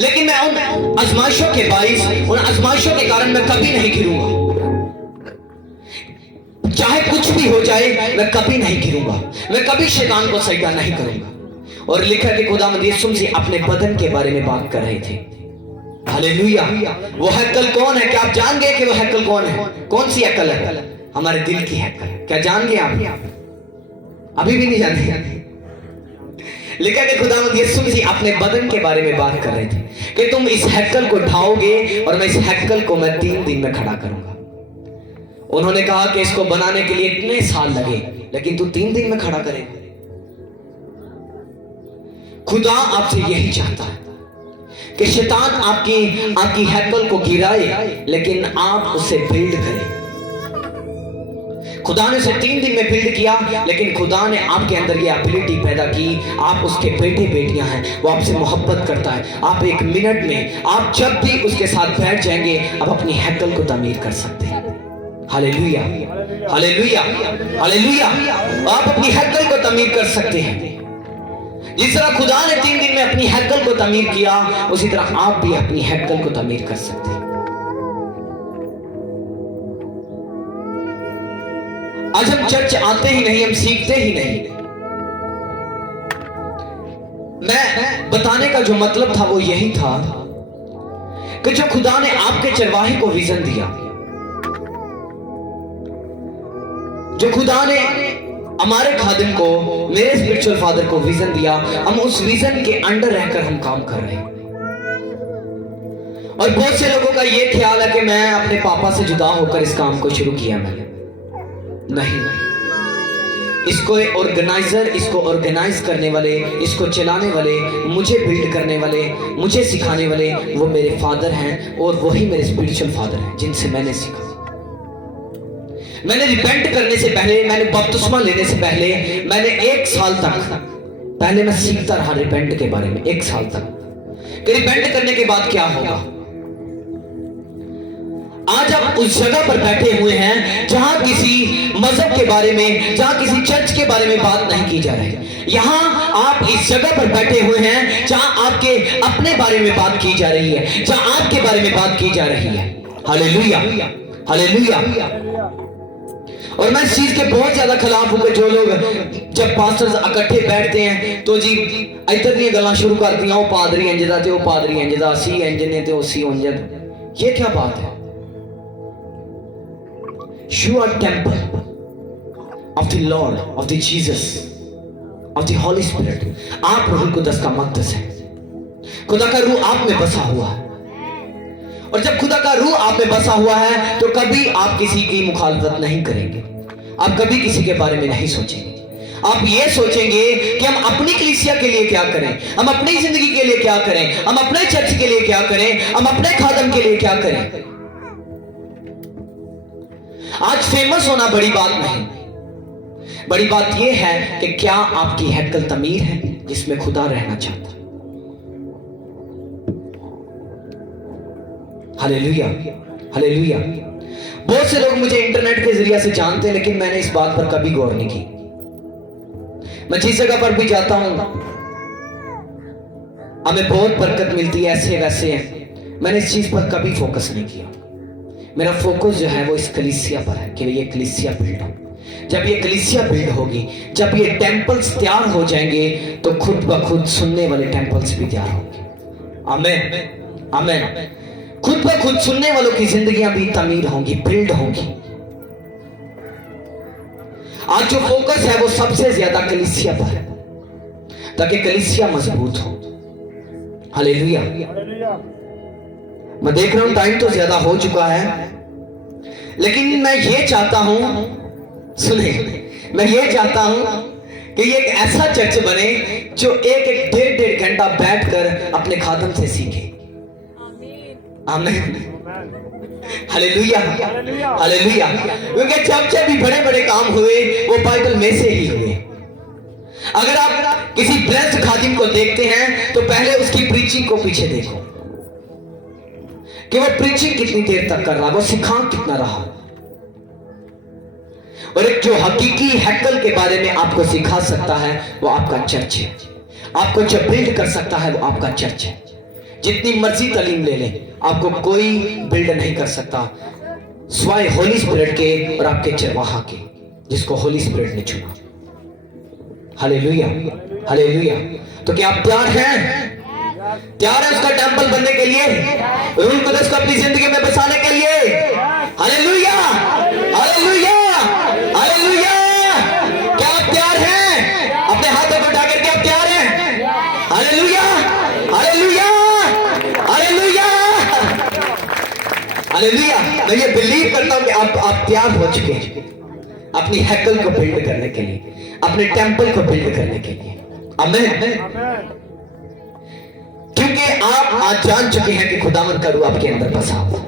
लेकिन मैं उन आजमाइशों के बाइस, उन आजमाइशों के कारण मैं कभी नहीं गिरूंगा। चाहे कुछ भी हो जाए, मैं कभी नहीं गिरूंगा, मैं कभी शैतान को सजदा नहीं करूंगा। और लिखा कि खुदा यीशु मसीह अपने बदन के बारे में बात कर रहे थे। हालेलुया। वो हैकल कौन है? क्या आप जान गए कि वो हैकल कौन है? कौन सी हैकल है? हमारे दिल की हैकल। क्या जान गए आप? अभी भी नहीं जानते? लिखा कि खुदा यीशु मसीह अपने बदन के बारे में बात कर रहे थे कि तुम इस हैकल को ढाओगे और मैं इस हैकल को मैं 3 दिन में खड़ा करूंगा। उन्होंने कहा कि इसको बनाने के लिए इतने साल लगे, लेकिन तू 3 दिन में खड़ा करेगा। खुदा आपसे यही चाहता है कि शैतान आपकी हैकल को गिराए, लेकिन आप उसे बिल्ड करें। खुदा ने उसे 3 दिन में बिल्ड किया, लेकिन खुदा ने आपके अंदर ये एबिलिटी पैदा की। आप उसके बेटे बेटियां हैं, वो आपसे मोहब्बत करता है। आप 1 मिनट में, आप जब भी उसके साथ बैठ जाएंगे, आप अपनी हैकल को तामीर कर सकते हैं। Hallelujah, hallelujah, hallelujah. आप अपनी हैकल को तामीर कर सकते हैं। जिस तरह खुदा ने 3 दिन में अपनी हैकल को तामीर किया, उसी तरह आप भी अपनी हैकल को तामीर कर सकते हैं। आज हम चर्च आते ही नहीं, हम सीखते ही नहीं। मैं बताने का जो मतलब था वो यही था कि जो खुदा ने आपके चरवाहे को विजन दिया, जो खुदा ने हमारे खादिम को, मेरे स्पिरिचुअल फादर को विजन दिया, हम उस विजन के अंडर रहकर हम काम कर रहे हैं। और बहुत से लोगों का यह ख्याल है कि मैं अपने पापा से जुदा होकर इस काम को शुरू किया। मैंने नहीं, इसको ऑर्गेनाइजर, इसको ऑर्गेनाइज करने वाले, इसको चलाने वाले, मुझे बिल्ड करने वाले, मुझे सिखाने वाले वो मेरे फादर हैं, और वही मेरे स्पिरिचुअल फादर हैं जिनसे मैंने सीखा। मैंने रिपेंट करने से पहले, मैंने बपतिस्मा लेने से पहले, मैंने 1 साल तक पहले मैं सीखता रहा रिपेंट के बारे में। 1 साल तक कि रिपेंट करने के बाद क्या होगा। आज आप उस जगह पर बैठे हुए हैं जहां किसी मजहब के बारे में, जहां किसी चर्च के बारे में बात नहीं की जा रही। यहां आप इस जगह पर बैठे हुए हैं जहां आपके अपने बारे में बात की जा रही है, जहां आपके बारे में बात की जा रही है। Hallelujah, hallelujah. और मैं इस चीज के बहुत ज्यादा खिलाफ हूं कि जो लोग जब पास्टर्स इकट्ठे बैठते हैं तो जी इधर दी गल्लां शुरू कर दियां, वो पादरी इंज दा ते वो पादरी इंज दा, सी इंज ने ते ओसी इंज। ये क्या बात है? You are temple of the Lord, of the Jesus, of the Holy Spirit. आप रूह कुदस का मक़दस है। खुदा का रूह आप में बसा हुआ है, और जब खुदा का रूह आप में बसा हुआ है तो कभी आप किसी की मुखालफत नहीं करेंगे, आप कभी किसी के बारे में नहीं सोचेंगे। आप ये सोचेंगे कि हम अपनी कलीसिया के लिए क्या करें, हम अपनी जिंदगी के लिए क्या करें, हम अपने चर्च के लिए क्या करें, हम अपने खादम के लिए क्या करें। आज फेमस होना बड़ी बात नहीं, बड़ी बात यह है कि क्या आपकी हैकल तमीर है जिसमें खुदा रहना चाहता। Hallelujah, hallelujah. बहुत से लोग मुझे इंटरनेट के जरिए से जानते हैं, लेकिन मैंने इस बात पर कभी गौर नहीं की। मैं जिस जगह पर भी जाता हूं हमें बहुत बरकत मिलती है, ऐसे वैसे हैं, मैंने इस चीज पर कभी फोकस नहीं किया। मेरा फोकस जो है वो इस कलीसिया पर है कि ये कलीसिया बिल्ड हो। जब ये कलीसिया बिल्ड होगी, जब ये टेंपल्स तैयार हो जाएंगे तो खुद ब खुद सुनने वाले टेंपल्स भी तैयार होंगे। आमीन, आमीन। खुद ब खुद सुनने वालों की जिंदगियां भी तमीर होंगी, बिल्ड होंगी। आज जो फोकस है वो सबसे ज्यादा कलीसिया पर है, ताकि कलीसिया मजबूत हो। हालेलुया। मैं देख रहा हूं टाइम तो ज्यादा हो चुका है, लेकिन मैं ये चाहता हूं, सुने, मैं ये चाहता हूं कि ये एक ऐसा चर्च बने जो एक एक डेढ़ घंटा बैठकर अपने खादम से सीखे। आमीन, हालेलुया, हालेलुया। क्योंकि जब भी बड़े बड़े काम हुए वो बाइबल में से ही हुए। अगर आप किसी ब्लेस्ड खादिम को देखते हैं तो पहले उसकी प्रीचिंग को पीछे देखो कि वो प्रीचिंग कितनी देर तक कर रहा, वो सिखा कितना रहा। और एक जो हकीकी हैकल के बारे में आपको सिखा सकता है वो आपका चर्च है। आपको जो बिल्ड कर सकता है वो आपका चर्च है। जितनी मर्जी तालीम ले लें, आपको कोई बिल्ड नहीं कर सकता स्वाय होली स्पिरिट के और आपके चरवाहा के, जिसको होली स्पिरिट ने चुना। Hallelujah, hallelujah. तो क्या आप तैयार हैं? तैयार है उसका टेंपल बनने के लिए, रूह कुदस को अपनी जिंदगी में बसाने के लिए? Hallelujah, hallelujah, hallelujah. क्या आप तैयार हैं? अपने हाथों को उठा करके आप तैयार हैं? Hallelujah, hallelujah, hallelujah, hallelujah. मैं ये बिलीव करता हूं कि आप तैयार हो चुके हैं अपनी हैकल को बिल्ड करने के लिए, अपने टेंपल को बिल्ड करने के लिए। आमीन। क्योंकि आप आज जान चुके हैं कि खुदावंद का रूह आपके अंदर बसा हुआ।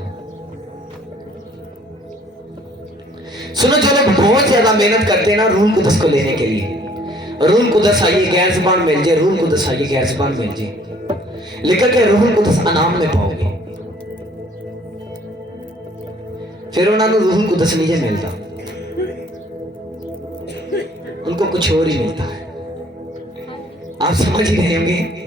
सुनो, जो लोग बहुत ज्यादा मेहनत करते हैं ना रूह कुदस को लेने के लिए, रूह कुदस आइए गैर जुबान मिल जाए, रूह कुदस आइए गैर जुबान मिल जाए, लेकर के रूह कुदस अनाम में पाओगे, फिर उन्होंने रूह कुदस नहीं मिलता, उनको कुछ और ही मिलता है। आप समझ ही रहे होंगे।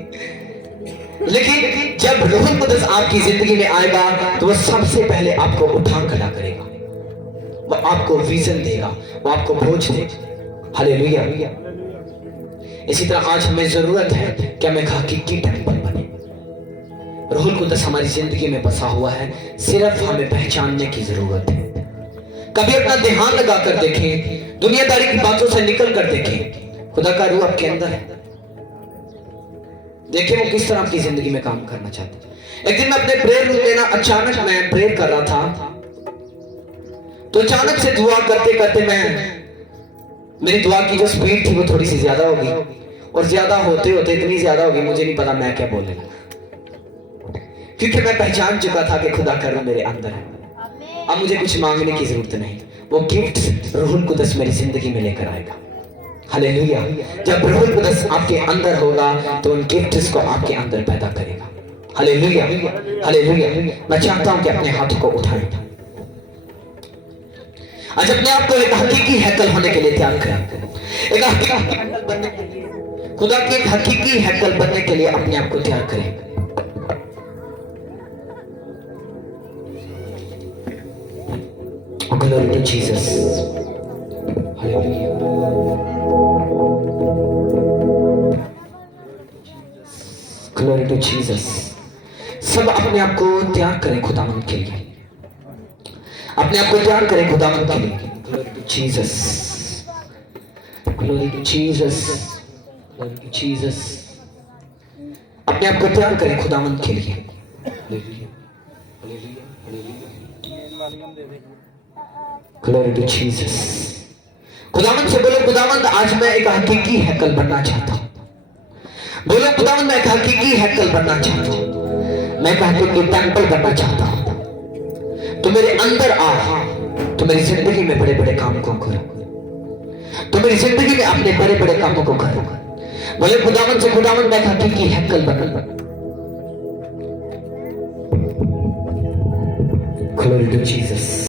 लेकिन जब रूह कुदस आपकी जिंदगी में आएगा तो वह सबसे पहले आपको उठा खड़ा करेगा, वह आपको विजन देगा, वह आपको बोझ देगा। हालेलुया। इसी तरह आज हमें जरूरत है कि हमें हकीकी टेंपल बने। रूह कुदस हमारी जिंदगी में बसा हुआ है, सिर्फ हमें पहचानने की जरूरत है। कभी अपना ध्यान लगा कर देखें, दुनियादारी की बातों से निकल कर देखें, खुदा का रूह आपके अंदर है। देखिए वो किस तरह आपकी जिंदगी में काम करना चाहते हैं। एक दिन मैं अपने प्रेयर रूम में ना अचानक मैं प्रेयर कर रहा था, तो अचानक से दुआ करते करते मेरी दुआ की जो स्पीड थी वो थोड़ी सी ज्यादा हो गई, और ज्यादा होते होते इतनी ज्यादा हो गई मुझे नहीं पता मैं क्या बोलने लगा, क्योंकि मैं पहचान चुका था कि खुदा का रूह मेरे अंदर है। अब मुझे कुछ मांगने की जरूरत नहीं, वो गिफ्ट रूह कुदस मेरी जिंदगी में लेकर आएगा। हालेलुया। जब रूह कुदस आपके अंदर होगा तो उन गिफ्ट्स को आपके अंदर पैदा करेगा। Hallelujah, hallelujah. मैं चाहता हूं कि अपने हाथों को उठाएं, आज अपने आप को एक हकीकी हैकल होने के लिए तैयार करें, एक हकीकी हैकल बनने के लिए, खुदा की एक हकीकी हैकल बनने के लिए अपने आप को तैयार करें। Glory to Jesus. Glory to Jesus. सब अपने आप को तैयार करें खुदावंद के लिए, अपने आप को तैयार करें खुदावंद के लिए। Glory to Jesus, glory to Jesus, glory to Jesus. अपने आप को तैयार करें खुदावंद के लिए। Glory to Jesus. खुदावंद से बोलो, खुदावंद आज मैं एक हकीकी हैकल बनना चाहता हूं। बोलो खुदावंद मैं एक हकीकी हैकल बनना चाहता हूं, मैं एक हकीकी टेंपल बनना चाहता हूं। तो मेरे अंदर आ, तो मेरी जिंदगी में बड़े बड़े काम को करो, तो मेरी जिंदगी में अपने बड़े बड़े कामों को करो। बोले खुदावंद से, खुदावंद मैं एक हकीकी हैकल बनना। Glory to Jesus.